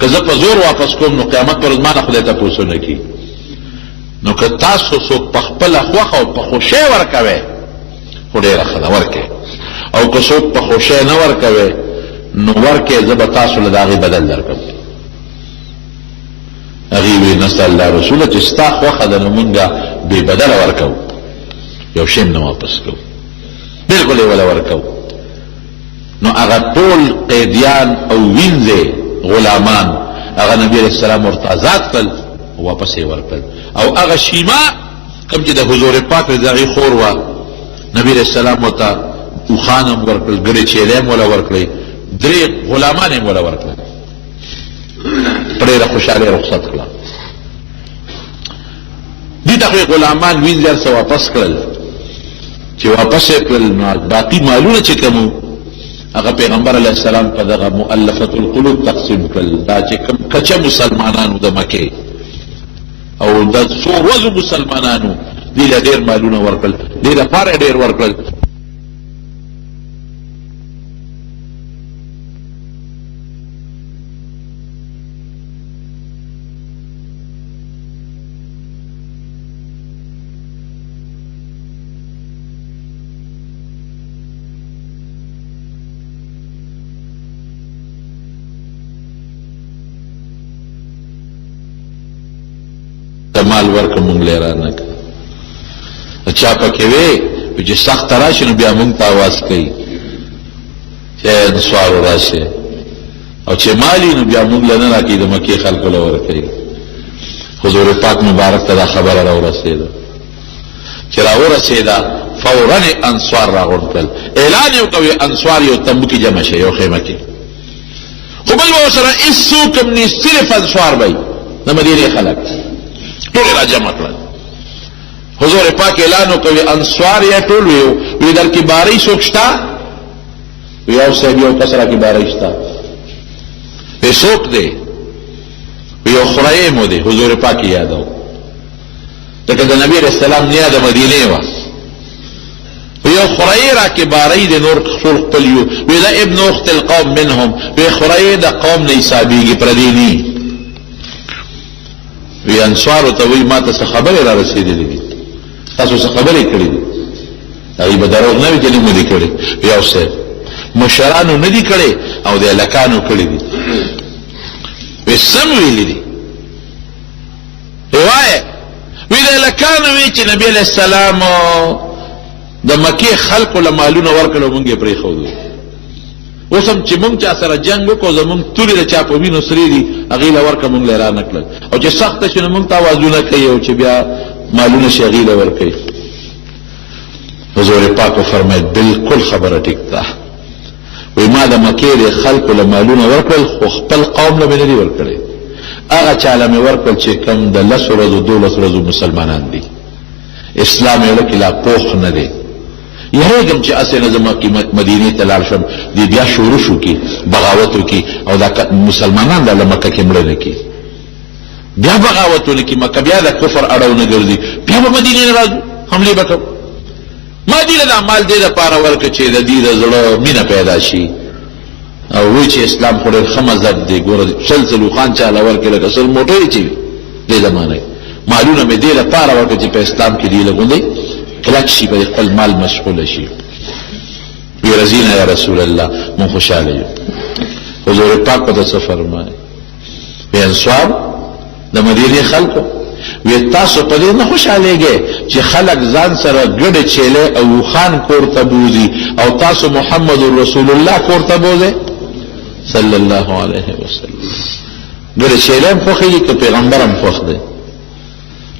که زه په زور واپس کوم نو قیامت پر ورځ ما نه خدای تپوس نه کي نو که تاسو څوک په خپله خوښه او په خوښۍ ورکوئ خو ډېره ښه ده ورکئ او که څوک په خوښۍ نه ورکوئ نو ورکئ زه به تاسو له د هغې بدل درکړم هغې وی نسل الله رسوله چې ستا خوښه ده نو مونږ بې بدله ورکوو یو شی نه واپس کوو بلکل یې وله ورکوو نو هغه ټول قیدیان او وینځې غلامان هغه نبی علیه السلام ورته آزاد کړل واپس یې ورکړل او هغه شیما کوم چې د حضور پاک د هغې خور وه نبی علیه السلام ورته اوښان هم ورکړل ګډې چیلې هم وله ورکړې 3 غلامان هم وله ورکړل په ډېره خوشحالۍ رخصت کړه دې ته خو یې غلامان وینځې هر څه واپس کړل چې واپس یې کړل نو باقي مالونه چې کوم هغه پیغمبر علیه السلام په دغه مؤلفة القلوب تقسیم کړل دا چې کوم کچه مسلمانانو د مکې او د څو ورځو مسلمانانو دې له ډېر مالونه ورکړل دې لپاره ډېر ورکړل ته مال ورکړه مونږ له را نه کړه چا پکې وې چې سخت راشي نو بیا مونږ ته आवाज کوي چې انصار راشي او چې مالی نو بیا مونږ له نه راکړي د مکې خلکو له ورکوي حضور پاک مبارک ته دا خبره راورسېده چې راورسېده فورا انصار راغونډ کړل اعلان یې وکړ انصار یو تمبو کې جمع شي یو خیمه کې خو بل به ورسره هېڅوک هم نه صرف انصار به د مدینې خلک ټول را جمع کړل حضور پاک اعلان وکړ انصار یې ټول وی در کې بارۍ څوک شته یو صاحب یو کس را کې بارۍ شته وی څوک دی یو خریم دی حضور پاک یادو لکه د نبی علیہ السلام نیا د مدینې وه یو خرئی را کې بارۍ د نور خپل خپل یو وی دا ابن اخت القوم منهم وی خرئی د قوم نه حسابېږي پردی ني وی انصارو ته وی ما ته څه خبرې را رسېدلې دي تاسو څه خبرې کړې دي هغوی به دروغ نه وي چې نه مو دي کړې یو صاحب مشرانو نه دي کړې او د هلکانو کړې دي وی سم ویلی دي وایه وی د هلکانو وی چې نبی علیہ السلام د مکې خلکو له مالونه ورکړل او مونږ یې پرېښودو اوس هم چې مونږ چا سره جنګ وکړو زمونږ تورې د چا په وینو سرې دي هغې له ورکړه مونږ له یې را نه کړل او چې سخته شي نو مونږ ته اوازونه کوي او چې بیا مالونه شي هغې له ورکوي حضور پاک وفرمایل بلکل خبره ټیک ده وی ما د مکې د خلکو له مالونه ورکړل خو خپل قوم له مې نه دي ورکړی هغه چا له مې ورکړل چې کوم د 10 ورځو 12 ورځو مسلمانان دي اسلام یې لکه لا پوخ نه دی یهرېږم چې اسې نه زما مدینې ته لاړ شم دی بیا شروع شو کې بغاوت وکړي او دا مسلمانان دا له مکه کې مړه نه کړي بیا بغاوت ونه کړي مکه بیا د کفر اړو نه ګرځي بیا به مدینې نه راځو حملې به کوو ما دې له دا مال دې دپاره ورکړه چې د دې د زړه مینه پیدا شي او وایي چې اسلام خو ډېر ښه مذهب دی ګوره شل سلوخان چاله ورکړي لکه سل موټرې چې وي دې زمانه مالونه مې دې لپاره ورکړه چې په اسلام کې دې له غوندې کلک شي په خپل مال مشغوله شي وی رضینا یا رسول الله مون خوشاله یو حضور پاک په څه فرمایي وی انصار د مدینې خلکو وی تاسو په دې نه خوشالېږئ چې خلک ځان سره ګډې چیلې او خان کور ته بوځي او تاسو محمد رسول الله کور ته بوځئ صلی الله علیه وسلم ګډې چیلې هم خوښېږي که پیغمبر هم خوښ دی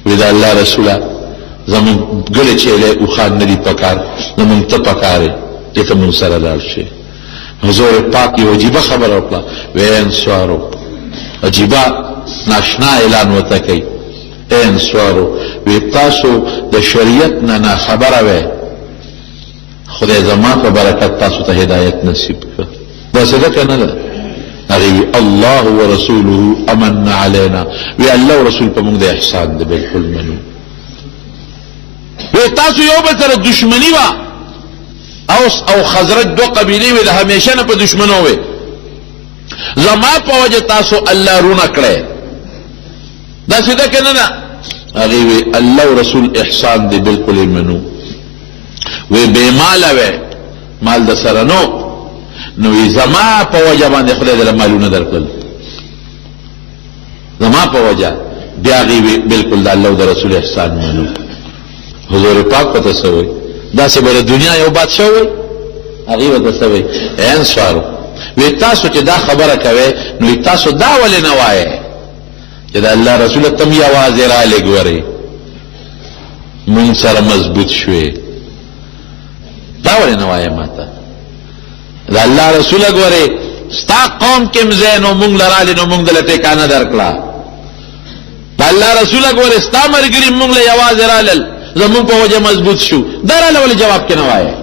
وی د الله رسوله زمون ګړې چیلې او خان نه دي پکار زمون ته پکارې چې ته مون سره لاړ شي حضور پاک یو عجیبه خبره وکړه وی انصارو عجیبه ناشنا اعلان ورته کوي ای انصارو وی تاسو د شریعت نه خبره وی خدای زما په برکت تاسو ته هدایت نصیب کړه داسې ده که نه ده هغې الله ورسوله امن علینا وی الله و رسول په موږ د احسان ده بالکل منو وی تاسو یو بل سره دشمنی وه اوس او خزرج دو قبیلې وې د همیشه نه په دشمنو وې زما په وجه تاسو الله رونه کړی داسې ده که نه ده هغې وی الله و رسول احسان دی بلکل یې منو وی بې ماله وی مال د سره نو وی زما په وجه باندې خدای دله مالونه درکړل زما په وجه بیا هغې وی بلکل د الله و د رسول احسان منو حضور پاک پته څه وایي داسې به د دنیا یو بادشاه وایي هغې ورته څه وایي ای انصارو وی تاسو چې دا خبره کوئ نو تاسو دا ولې نه وایئ چې د الله رسوله ته م یوازې رالې ګورې مونږ سره مضبوط شوې دا ولې نه وایې ما ته د الله رسوله ګورې ستا قوم کې م ځای نو مونږ له رالې نو مونږ دله ټیکانه درکړه د الله رسوله ګورې ستا ملګري مونږ له یوازې رالل زمونږ په وجه مضبوط شو دا راله ولې جواب کې نه وایې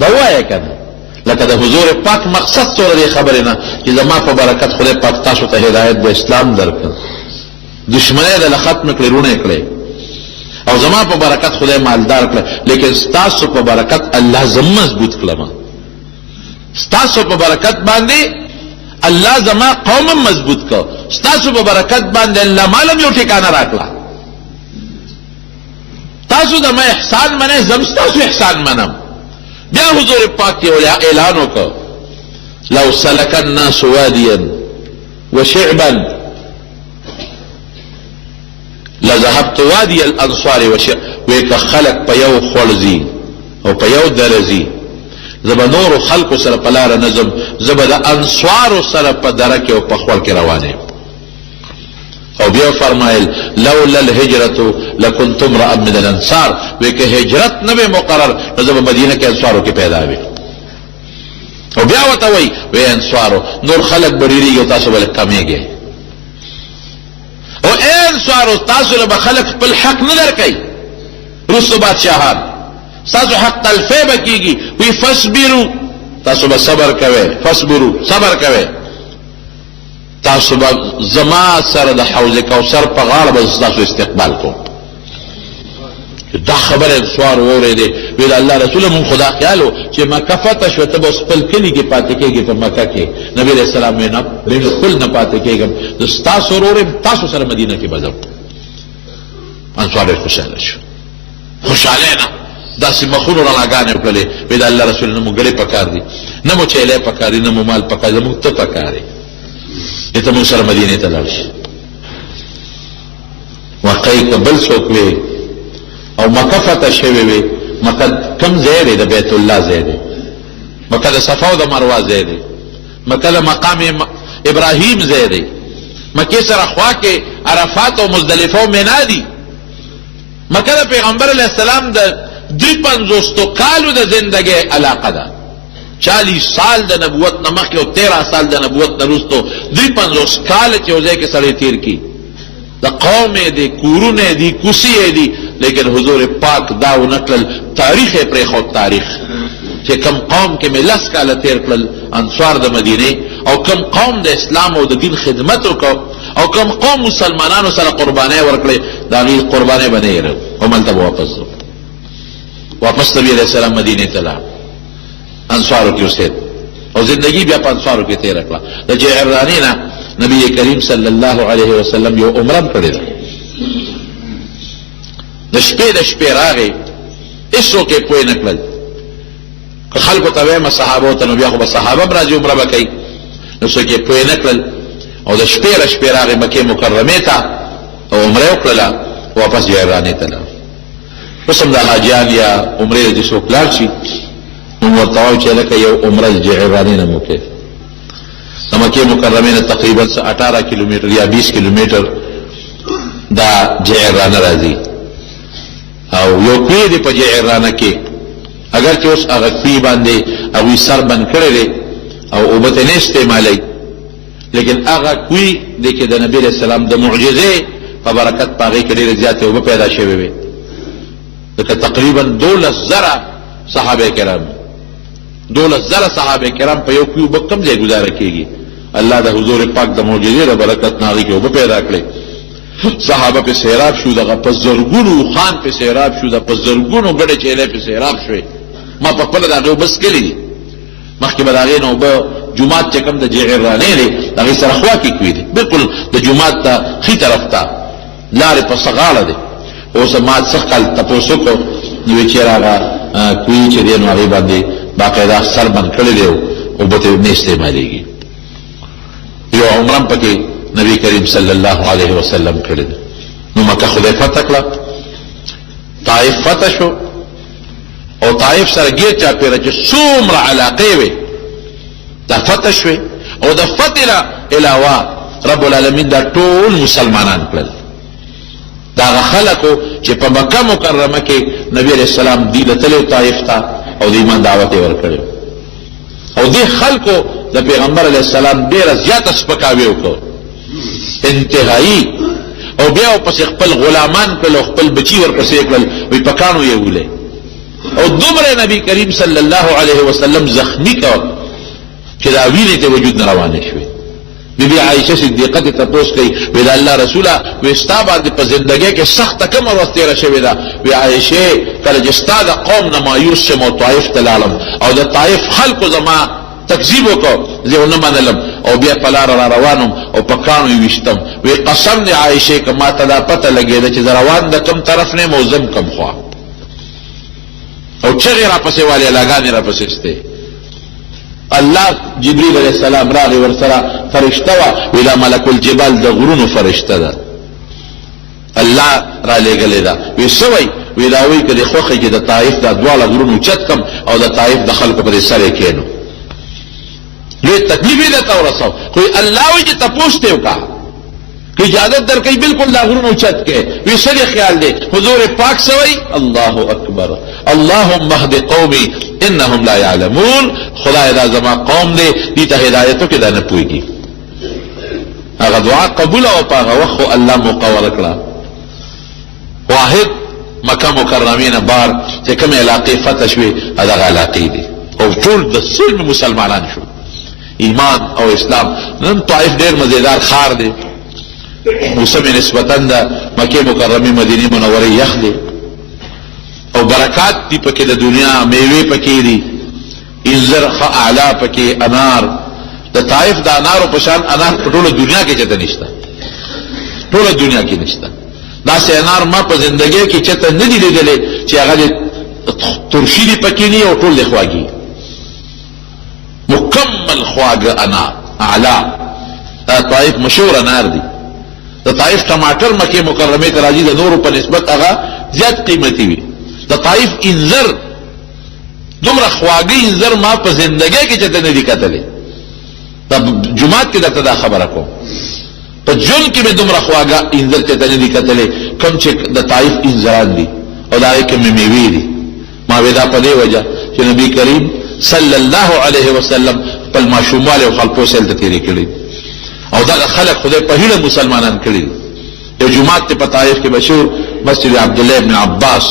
دا ووایې که نه لکه د حضور پاک مقصد څوره دې خبرې نه چې زما په برکت خدای پاک تاسو ته هدایت د اسلام درکړ دشمنۍ دله ختمه کړې رونه یې کړې او زما په برکت خدای مالدار کړه لیکن ستاسو په برکت الله زما مضبوط کړم ستاسو په برکت باندې الله زما قوم مضبوط کړ ستاسو په برکت باندې الله مالم یو ټیکانه راکړه تاسو زما احسان منئ زم ستاسو احسان منم بیا حضور پاک یې اعلان وکړ لو سلك الناس واديا وشعبا لذهبت وادي الانصار ویک خلق په یو خړزي او په یو درزي زب نور خلق سره په لار نظم زب د انصار سره په درکه او په خول کې روانه او بیا فرمایل لولا الهجرة لكنت امرأ من الانصار ویک هجرت نه مقرر زب مدینه کې انصارو کې پیدا وي او بیا وته وی انصارو نور خلق بریریږي او تاسو بل کمیږي او انصارو تاسو له خلق خپل حق نه درکې رسو بادشاہان تاسو حق تلفی بکیږي وی فصبروا تاسو به صبر کوئ فصبروا صبر کوئ تاسو به زما سره د حوض کوثر په غاړه به تاسو استقبال کوم دا خبره انصار وریده ویل الله رسول مون خدا خیالو چې مکه فتح شو ته بس خپل کلی کې پاتې کېږي په مکه کې نبی علیہ السلام وینا بالکل نه پاتې کېږم د تاسو ورور تاسو سره مدینه کې بځم انصار خوشاله شو خوشاله نه داسې مخونو رڼاګانې وکړلې ویل الله رسول نه مو ګړې پکار دي نه مو چیلې پکار دي نه مو مال پکار دي مو ته پکار دي ته مو سره مدینه ته لاړ شي واقعي قبل څوک وي او مکه فتح شوی وي مکه کم ځای دی د بیت الله ځای دی مکه د صفا او د مروه ځای دی مکه د مقام ابراهیم ځای دی مکه سره خوا کې عرفات او مزدلفه او مینا دي مکه د پیغمبر علیه السلام د 53 کالو د زندګۍ علاقه ده 40 سال د نبوت نه مخکې او 13 سال د نبوت نه وروسته 53 کال چې یو ځای کې سړی تیر کی د قوم دی کورونه دی کوڅې دی لیکن حضور پاک دا ونکړل تاریخ یې پرېښود تاریخ چې کم قوم کې مې 10 کاله تیر کړل انصار د مدینې او کم قوم د اسلام او د دین خدمت وکړ او کم قوم مسلمانانو سره قربانۍ ورکړې د هغې قربانۍ به نه یې هملته به واپس نبي علیه السلام مدینې ته لاړ انصارو کې اوسېد او زندگی بیا په انصارو کې تېره کړه د جعرانې نه نبی کریم صلی الله علیه وسلم یو عمره کړې ده د شپې راغی هېڅوک یې پوه نه کړل که خلکو ته وایم صحابو ته نو بیا خو به صحابه هم راځي عمره به کوي نو څوک یې پوه نه کړل او د شپې راغی مکې مکرمې ته او عمره یې وکړله واپس جعرانې ته لاړ اوس هم د حاجیان یا عمرې د څوک لاړ شي نو ورته وایو چې لکه یو عمره د جعرانې نه مو کوي د مکې مکرمې نه تقریبا 18 کیلومتر یا 20 کیلومتر دا جعرانه راځي او یو کوی دی په جعرانه کې اگر چې اوس هغه کوی باندې هغوی سر بند کړی دی او اوبه ته نه استعمالوي لیکن هغه کوی دی کې د نبي علیه السلام د معجزې په برکت په هغې کې ډېرې زیاتې اوبه پیدا شوې وې لکه تقریبا 12,000 صحابه کرام 12,000 صحابه کرام په یو کوی اوبه کم ځای ګزاره کېږي الله د حضور پاک د معجزې د برکت نه هغې کې اوبه پیدا کړې صحابه په سیراب شو دغه په زرګونو خان په سیراب شو د په زرګونو ګډې چیلې په سیراب شوې ما په خپله د هغې اوبه څکلې دي مخکې به د هغې نه اوبه جومات چې کوم د جعرانې دی د هغې سره خوا کې کوي دي بلکل د جومات ته ښي طرف ته لارې په څه غاړه دی اوس ما څه کال تپوس وکړو نو ویې چېرې هغه کوي چې دی نو هغې باندې باقاعده سر بند کړی دی اوبه ته نه استعمالېږي یو عمره هم پکې نبی کریم صلی الله علیه وسلم کړی دی نو مکه خدای فتح کړه طائف فتح شو او طائف سره ګیر چاپېره چې څومره علاقې وې دا فتح شوې او د فتح نه علاوه رب العالمین دا ټول مسلمانان کړل دا هغه خلکو چې په مکه مکرمه کې نبی علیه السلام دی تللی طائف ته او د ایمان دعوت یې ورکړی او دې خلکو د پیغمبر علیه السلام ډېره زیاته سپکاوی وکړ انتهایی او بیا ورپسې خپل غلامان کړل او خپل بچي ورپسې کړل وایي په کاڼو یې ولې او دومره نبی کریم صلی الله علیه وسلم زخمی کړ چې دا وینې ته وجود نه روانې شوې بی بی عائشه صدیقه ته تپوس کوي وی د الله رسوله وی ستا باندې په زندګۍ کې سخته کومه ورځ تېره شوې ده وی عائشې کله چې ستا د قوم نه مایوس شم او طایف ته لاړم او د طایف خلکو زما تکذیب وکړو زه ونه منلم او بیا په لاره را روانم او په کاڼو یې ویشتم وی قسم دی عایشې که ما ته دا پته لګېده چې زه روان د کوم طرف نه یم او ځم کوم خوا او چغې راپسې والې الاګانې راپسې ستې الله جبریل علیه السلام راغی ورسره فرشته وه وی دا ملک الجبال د غرونو فرشته ده الله را لېږلې ده. وی سوی وی دا وی کړي خوخه چې د طائف د دواړه غرونو چت کم او د طائف د خلکو پر سر یې کېنو لوی تکلیف یې درته ورسو. خو الله وی چې تپوس ته وکړه که اجازت درکوي بالکل دا غرونو چت کې. وی سړي خیال دی حضور پاک سوی الله اکبر اللهم اهد قومي انهم لا يعلمون. خدای دا زما قوم دی دې ته هدایتو کې دا نه پوهېږي. هغه دعا قبول او په هغه وخت خو الله موقع ورکړه. واحد مکه مکرمې نه بار چې کومې علاقې فتح شوې هغه علاقې دي او ټول د سلم مسلمانان شو ایمان او اسلام. نن طائف ډېر مزیدار ښار دی موسم نسبتاً د مکه مکرمې مدینه منورې یخ دی او برکات دي پکې د دنیا میوې پکې دي انځر ښه اعلی پکې انار د طائف د انارو په شان انار په ټوله دنیا کې چېرته نشته ټوله دنیا کې نشته. داسې انار ما په زندګۍ کې چېرته نه دي لیدلی چې هغه د ترشي دي پکې نه او ټول د خواږي مکمل خواږه انار اعلی. دا طائف مشهور انار دي. د طائف ټماټر مکې مکرمې ته راځي د نورو په نسبت هغه زیات قیمتي وي. د طائف انځر دومره خواږه انځر ما په زندګۍ کې چېرته نه دي کتلی. دا جمعات کې درته دا خبره کوم په ژوند کې مې دومره خواږه انځر چېرته نه دي کتلی کوم چې د طائف انځران دي او د هغې کې مې میوې دي. ما وې دا په دې وجه چې نبي کریم صلی الله علیه وسلم خپل ماشوموالی او خلپو سیل ته تېرې کړي او دغه خلک خدای په هیله مسلمانان کړي دي. یو جمعات ته په طائف کې مشهور مسجد عبدالله ابن عباس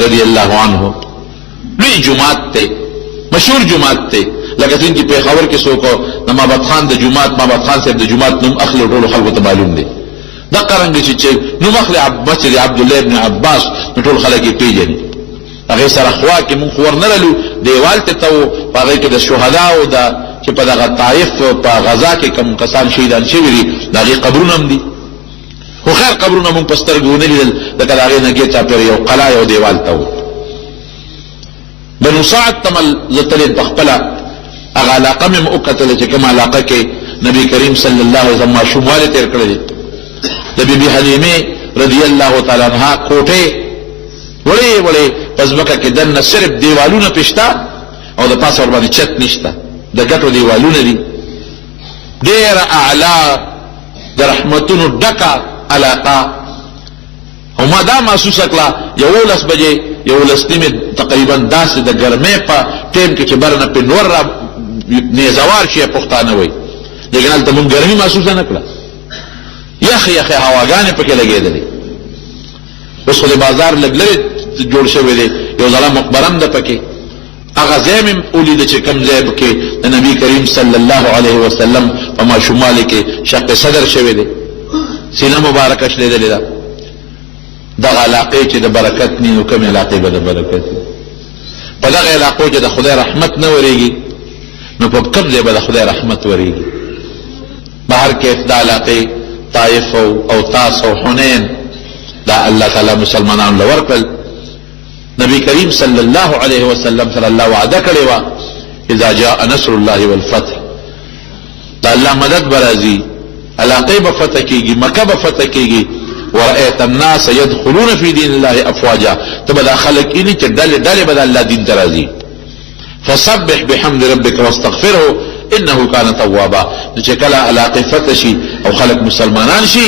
رضی الله عنه لوی جمعات ته مشهور جمعات ته لکه څنګه چې پېښور کې څوک د مابد خان د جمعات مابد خان صاحب د جمعات نوم اخلي ټولو خلکو ته معلوم دی. دا قرنګ چې نوم اخلي مسجد عبدالله ابن عباس نو ټول خلک یې پیژني. هغې سره خوا کې مونږ خو ورنرلو دیوال ته ته و په هغې کې د شهداو د چې په دغه طائف په غزا کې کوم کسان شهیدان شوي دي د هغې قبرونه هم دي. خو خیر قبرونه مونږ په سترګو ونه لیدل لکه د هغې نه ګېټ چاپېره یو قلا یو دیوال ته و. بنو سعد ته زه تلې په خپله هغه علاقه مې وکتله چې کومه علاقه کې نبي کریم صلی الله علیه وسلم ماشوموالی تېر کړی دی. د بی بی حلیمې رضی الله تعالی عنها کوټې وړې وړې په ځمکه کې دننه صرف دیوالونه پې شته او د پاسه ورباندې چت نشته د ګټو دیوالونه دي. ډېره اعلی د رحمتونو ډکه علاقه او ما دا محسوسه کړه 11 بجې 11 نیمې تقریبا داسې د ګرمۍ په ټیم کې چې بر نه پې نور را نیزوار شي پښتانه وایي لیکن هلته مونږ ګرمي محسوسه نه کړه یخې یخې هواګانې پکې لګېدلې. اوس خو د بازار لږ لرې جوړ شوی دی یو ځله مقبرم ده پکې هغه ځای مې ولیده چې کوم ځای کې د نبي کریم صلی الله علیه وسلم په ماشوموالي کې شق صدر شوی دی سینه مبارکه شلېدلې ده. دغه علاقې چې د برکت ني نو کومې علاقې به د برکت وي. په دغه علاقو چې د خدای رحمت نه ورېږي نو په کوم ځای به د خدای رحمت ورېږي. بهر کیف دا علاقې طائف او طاس او حنین دا الله تعالی مسلمانانو له ورکړل. نبی کریم صلی الله علیه وسلم سره الله وعده کړې وه اذا جاء نصر الله والفتح دا الله مدد به راځي علاقې به فتح کېږي مکه به فتح کېږي ورأيت الناس يدخلون في دين الله افواجا تبا دا خلق اینی چه ڈالے ڈالے بدا اللہ دین ترازی فسبح بحمد ربك واستغفره انه كان توابا نو چه کلا علاقه فتح شي او خلق مسلمانان شي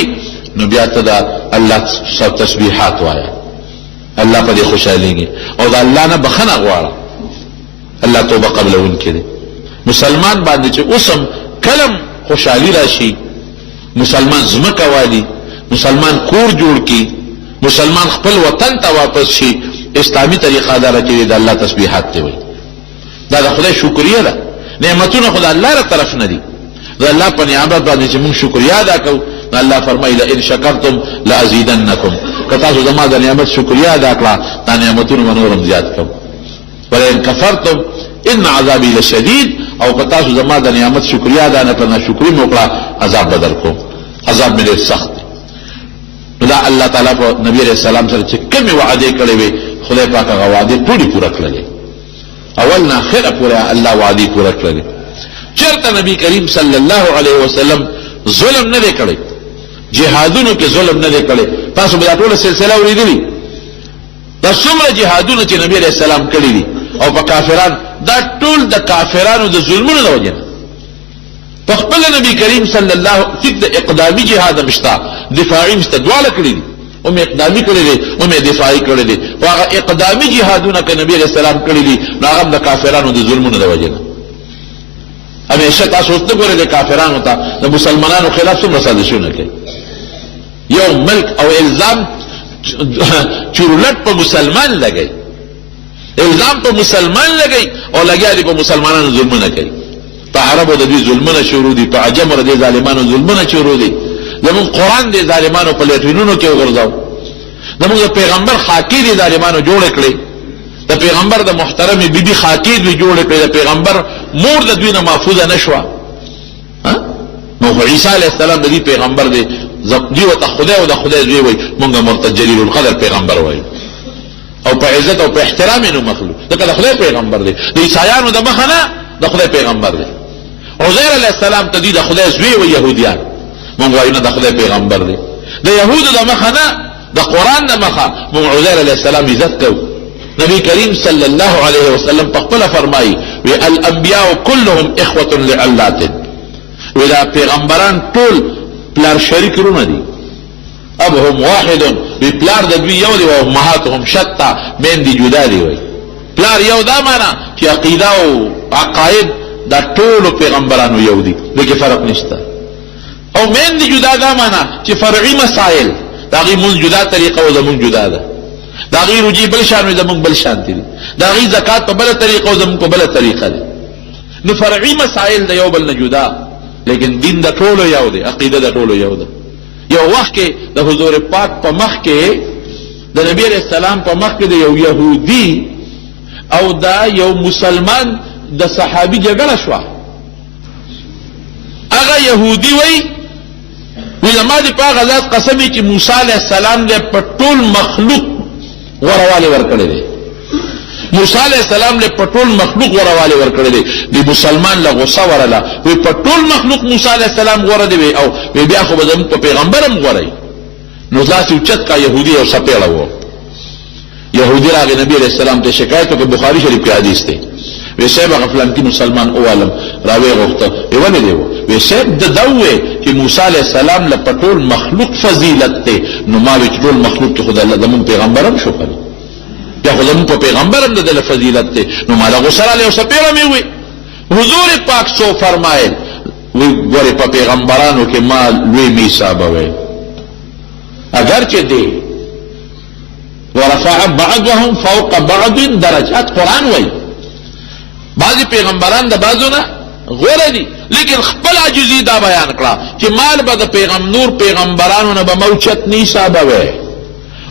نو بیا تدا اللہ سب تسبیحات وایا اللہ پا دی خوشحالیگی او دا اللہ نا بخنا غوارا اللہ توبہ قبل ان کے دے مسلمان باندې چه اسم کلم خوشحالی راشي مسلمان زمکا والی مسلمان کور جوړ کی مسلمان خپل وطن ته واپس شي اسلامی طریقه دار چې د الله تسبیحات دی وي دا د خدای شکریا ده نعمتونه خدای الله تر طرف نه دي د الله په نعمت باندې چې موږ شکریا ادا کوو الله فرمایي ان شکرتم لازیدنکم کتا چې زما د نعمت شکریا ادا کړه دا نعمتونه نورم زیات کوم ولئن کفرتم ان عذابی لشدید او کتا چې زما د نعمت شکریا ادا نه کړه شکرې مو کړه عذاب بدل کوم عذاب مې ډېر سخت دا الله تعالی په نبی علیہ السلام سره چې کومې وعده کړې وي خدای پاک هغه وعده ټولې پوره کړلې اول نه اخره پوره الله وعده پوره کړلې چېرته نبی کریم صلی الله علیه وسلم ظلم نه دی کړی جهادونو کې ظلم نه دی کړی. تاسو به دا ټوله سلسله اورېدلي، دا څومره جهادونه چې نبی علیہ السلام کړي دي او په کافران، دا ټول د کافرانو د ظلمونو د وجه نه. په خپل نبی کریم صلی الله علیه وسلم اقدامي جهاد مشتا، دفاعي مشتا، دواړه کړي دي. هم اقدامي کړي دي، هم دفاعي کړي دي. او هغه اقدامي جهادونه چې نبی علیہ السلام کړي دي نو هغه د کافرانو د ظلمونو د وجه نه. همیشه تاسو ته ګورئ د کافرانو ته د مسلمانانو خلاف څومره سازشونه کوي. یو ملک او الزام چورلټ په مسلمان لګي، الزام په مسلمان لګي او لګیا دي په مسلمانانو ظلمونه کوي. په عربو د دې ظلمونه شروع دي، په عجمو د ظالمانو ظلمونه شروع دي. زمون قرآن د ظالمانو په لیټرینونو کې وګرځاو، زمون د پیغمبر خاکی د ظالمانو جوړ کړي، د پیغمبر د محترم بیبي خاکی د جوړ کړي، د پیغمبر مور د دوی نه محفوظه نشوه. نو عیسی علیه السلام د دې پیغمبر دی، دی وته خدای او د خدای زوی وای، مونږه مرتد جلیل القدر پیغمبر وای، او په عزت او په احترام یې مخلوق دغه د خدای پیغمبر دی. د عیسایانو د مخه نه د خدای پیغمبر دی. عزیر علیه السلام ته دی د خدای زوی وای يهوديان، مونږ وایو نه د خدای پیغمبر دی. د يهودو د مخه نه د قران د مخه مونږ عزیر علیه السلام عزت کوو. نبی کریم صلی الله علیه وسلم په خپل فرمایي وی الانبیاء كلهم اخوه لعلات، وی دا پیغمبران ټول پلار شریک رونه دي. ابهم واحد، وی پلار د دوی یو دی او امهاتهم شتا، مین دي جدا دي. وی پلار یو دا معنا چې عقیده او عقاید دا ټول پیغمبرانو یو دي، دغه فرق نشته. او مین دي جدا دا معنا چې فرعي مسائل دا غي مون جدا طریقه او زمون جدا ده، دا غي رجی بل شان او زمون بل شان دي، دا غي زکات په بل طریقه او زمون په بل طریقه دي. نو فرعي مسائل د یو بل نه جدا، لیکن دین د ټولو یو دی، عقیده د ټولو یو ده. یو وخت کې د حضور پاک په مخ کې د نبی علیہ السلام په مخ کې د یو يهودي او دا یو مسلمان د صحابي جګړه شو. هغه يهودي وای زما دې په غزاد قسمي چې موسی علیہ السلام دې په ټول مخلوق ورواله ورکړي دي، موسی علیہ السلام له پټول مخلوق ورواله ورکړي دي. دی مسلمان له غصه ورله وی پټول مخلوق موسی علیہ السلام غوړه دی او وی بیا خو به په پیغمبرم غوړی. نو ځاسو چت کا يهودي او سپېړه وو. يهودي راغی نبی علیہ السلام ته شکایت وکړ، بخاری شریف کې حدیث دی. وی صاحب غفلان کی مسلمان او عالم راوی غوښته ایونه دی وی صاحب د دوه چې موسی علیہ السلام له پټول مخلوق فضیلت ته، نو ما وی ټول مخلوق ته خدای الله زمون پیغمبرم شو کړی، یا خو زمون په پیغمبرم د فضیلت ته. نو مالا غسل علیه وسپیره مې وی حضور پاک سو فرمایل وی ګوره په پیغمبرانو کې ما لوی میثاق وی، اگر چې دی ورفع بعضهم فوق بعض درجات، قرآن وی بعضی پیغمبران د بعضو نه غوره دي، لیکن خپل عجزی دا بیان کړه چې مال به د پیغمبرانو نه به موچت نه حساب وی.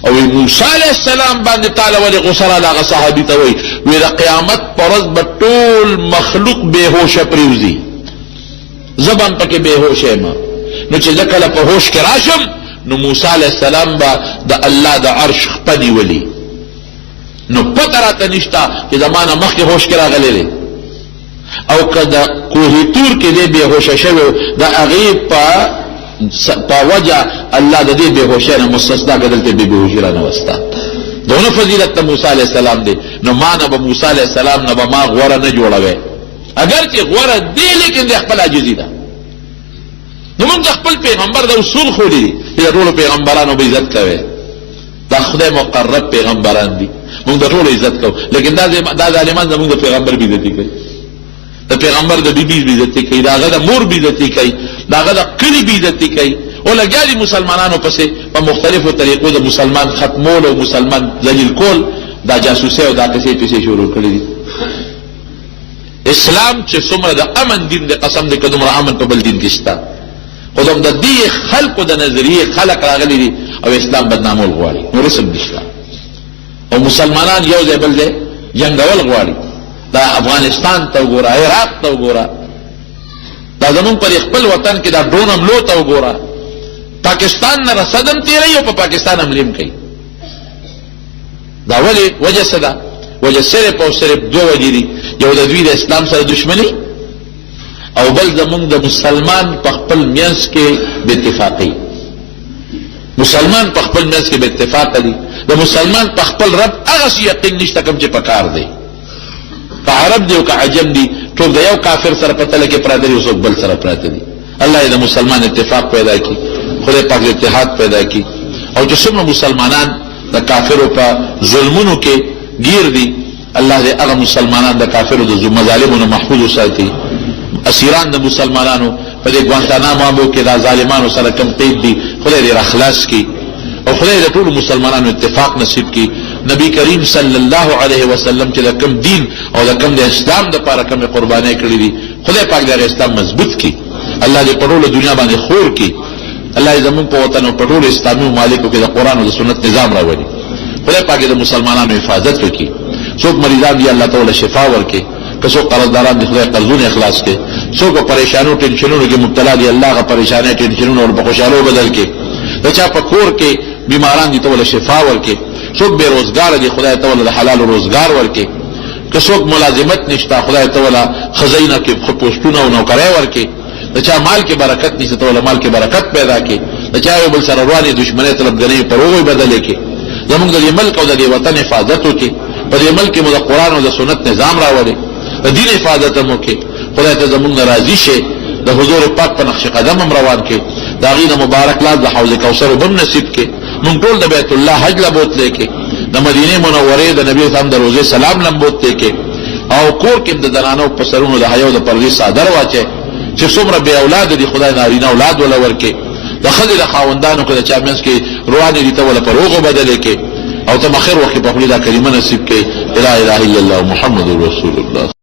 او موسی علیہ السلام باندې تعالی ولی غسل علی صحابی ته وی وی د قیامت پرز به ټول مخلوق بهوش پریوزی، زبان پکې بهوش ما. نو چې ځکه په هوش کې راشم نو موسی علیہ السلام با د الله د عرش خپدی ولی، نو پته راته نشتا چې زمانه مخکې هوش کې راغلی او کدا کوه تور کې دی بهوش شوی د هغه په وجه الله د دې بهوشۍ نه مستثنا کړل ته بهوشي را نه وستا. دونه فضیلت موسی علیہ السلام دی. نو معنا به موسی علیہ السلام نه به ما غوړه نه جوړوي، اگر چې غوړه دی لیکن د خپل عجزی ده. نو موږ خپل پیغمبر د اصول خو دي چې ټول پیغمبرانو به عزت کوي، دا خدای مقرب پیغمبران دي، موږ د ټول عزت کوو. لیکن دا ظالمان زموږ د پیغمبر به عزت کوي، د پیغمبر د بیبي بیزتی کوي، داغه د مور بیزتی کوي، داغه د کلی بیزتی کوي، او لګیا دي مسلمانانو پسې په مختلفو طریقو د مسلمان ختمول او مسلمان ذلیل کول، دا جاسوسي او دا کیسې پیسې شروع کړې دي. اسلام چې څومره د امن دین د قسم د کدومره امن په بل دین کې شته، خدام د دې خلقو د نظریه خلق راغلي دي او اسلام بدنامول غواړي، نو رسم نشته. او مسلمانان یو ځای بل ځای جنگول غواړي. دا افغانستان ته وګوره، عراق ته وګوره، دا زمون پر خپل وطن کې دا ډرون حملو ته وګوره، پاکستان نه رسدم تیری او په پاکستان حملیم کوي. دا ولی وجه څه ده؟ وجه صرف او صرف دوه وجې دي، یو د دوی د اسلام سره دشمنی او بل زمونږ د مسلمان په خپل میانس کې بې اتفاقی. مسلمان په خپل منځ کې به اتفاق دي د مسلمان په خپل رب هغه شی یقین نشته کوم چې پکار دی که عرب دی او که عجم دی ټول د یو کافر سره په تله کې پراته دي او څوک بل سره پراته دي الله دې د مسلمان اتفاق پیدا کړي خدای پاک اتحاد پیدا کړي او چې څومره مسلمانان د کافرو په ظلمونو کې گیر دي الله دې هغه مسلمانان د کافرو د مظالمونو محفوظ وساتي اسیران د مسلمانانو په دې ګوانتانامو کې د ظالمانو سره کم قید دي خدای دې راخلاص کړي او خدای دې ټول مسلمانانو اتفاق نصیب کړي نبی کریم صلی الله علیه وسلم چې د کم دین او د کم د اسلام د لپاره کم قربانۍ کړې دي خدای پاک دې اسلام مضبوط کړي الله دې په ټول دنیا باندې خور کړي الله دې زموږ په وطن او په ټول اسلامي ممالکو کې د قران او د سنت نظام راوړي خدای پاک دې مسلمانانو حفاظت وکړي څوک مریضان دي الله تعالی شفا ورکړي کڅو قرضداران دي خدای قرضونه اخلاص کړي څوک پریشانو ټینشنونو کې مبتلا دي الله غ پریشانې ټینشنونو او په خوشاله بدل کړي دچا په کور کې بیماران دي ته شفا ورکړي څوک بے روزګار دي خدای تعالی د حلال روزګار ورکړي کڅوک ملازمت نشته خدای تعالی خزینه کې پوسټونه او نوکرای ورکړي دچا مال کې برکت نشته تعالی مال کې برکت پیدا کړي دچا یو بل سره رواني دشمنی طلبګنی پروغه بدل کړي زموږ د ملک او د وطن حفاظت وکړي په دې ملک کې د قران او د سنت نظام راوړي د دین حفاظت مو کې خدای ته زموږ راضي شي د حضور پاک په نقش قدم هم روان کې دا غینه مبارک لاس د حوض کوثر وبم نصیب کې مونږ ټول د بیت الله حج لبوت لیکي د مدینه منوره د نبی صلی الله علیه وسلم سلام لمبوت لیکي او کور کې د زنانو په سرونو د حیا او د پردې صادر واچي چې څومره به اولاد دي خدای نارینه اولاد ولا ورکي د خځې د خاوندانو کې د چا منځ کې رواني دي ته ولا پروغه بدل کې او ته مخیر وخت په خپل دا کلمه نصیب کې لا اله الا الله محمد رسول الله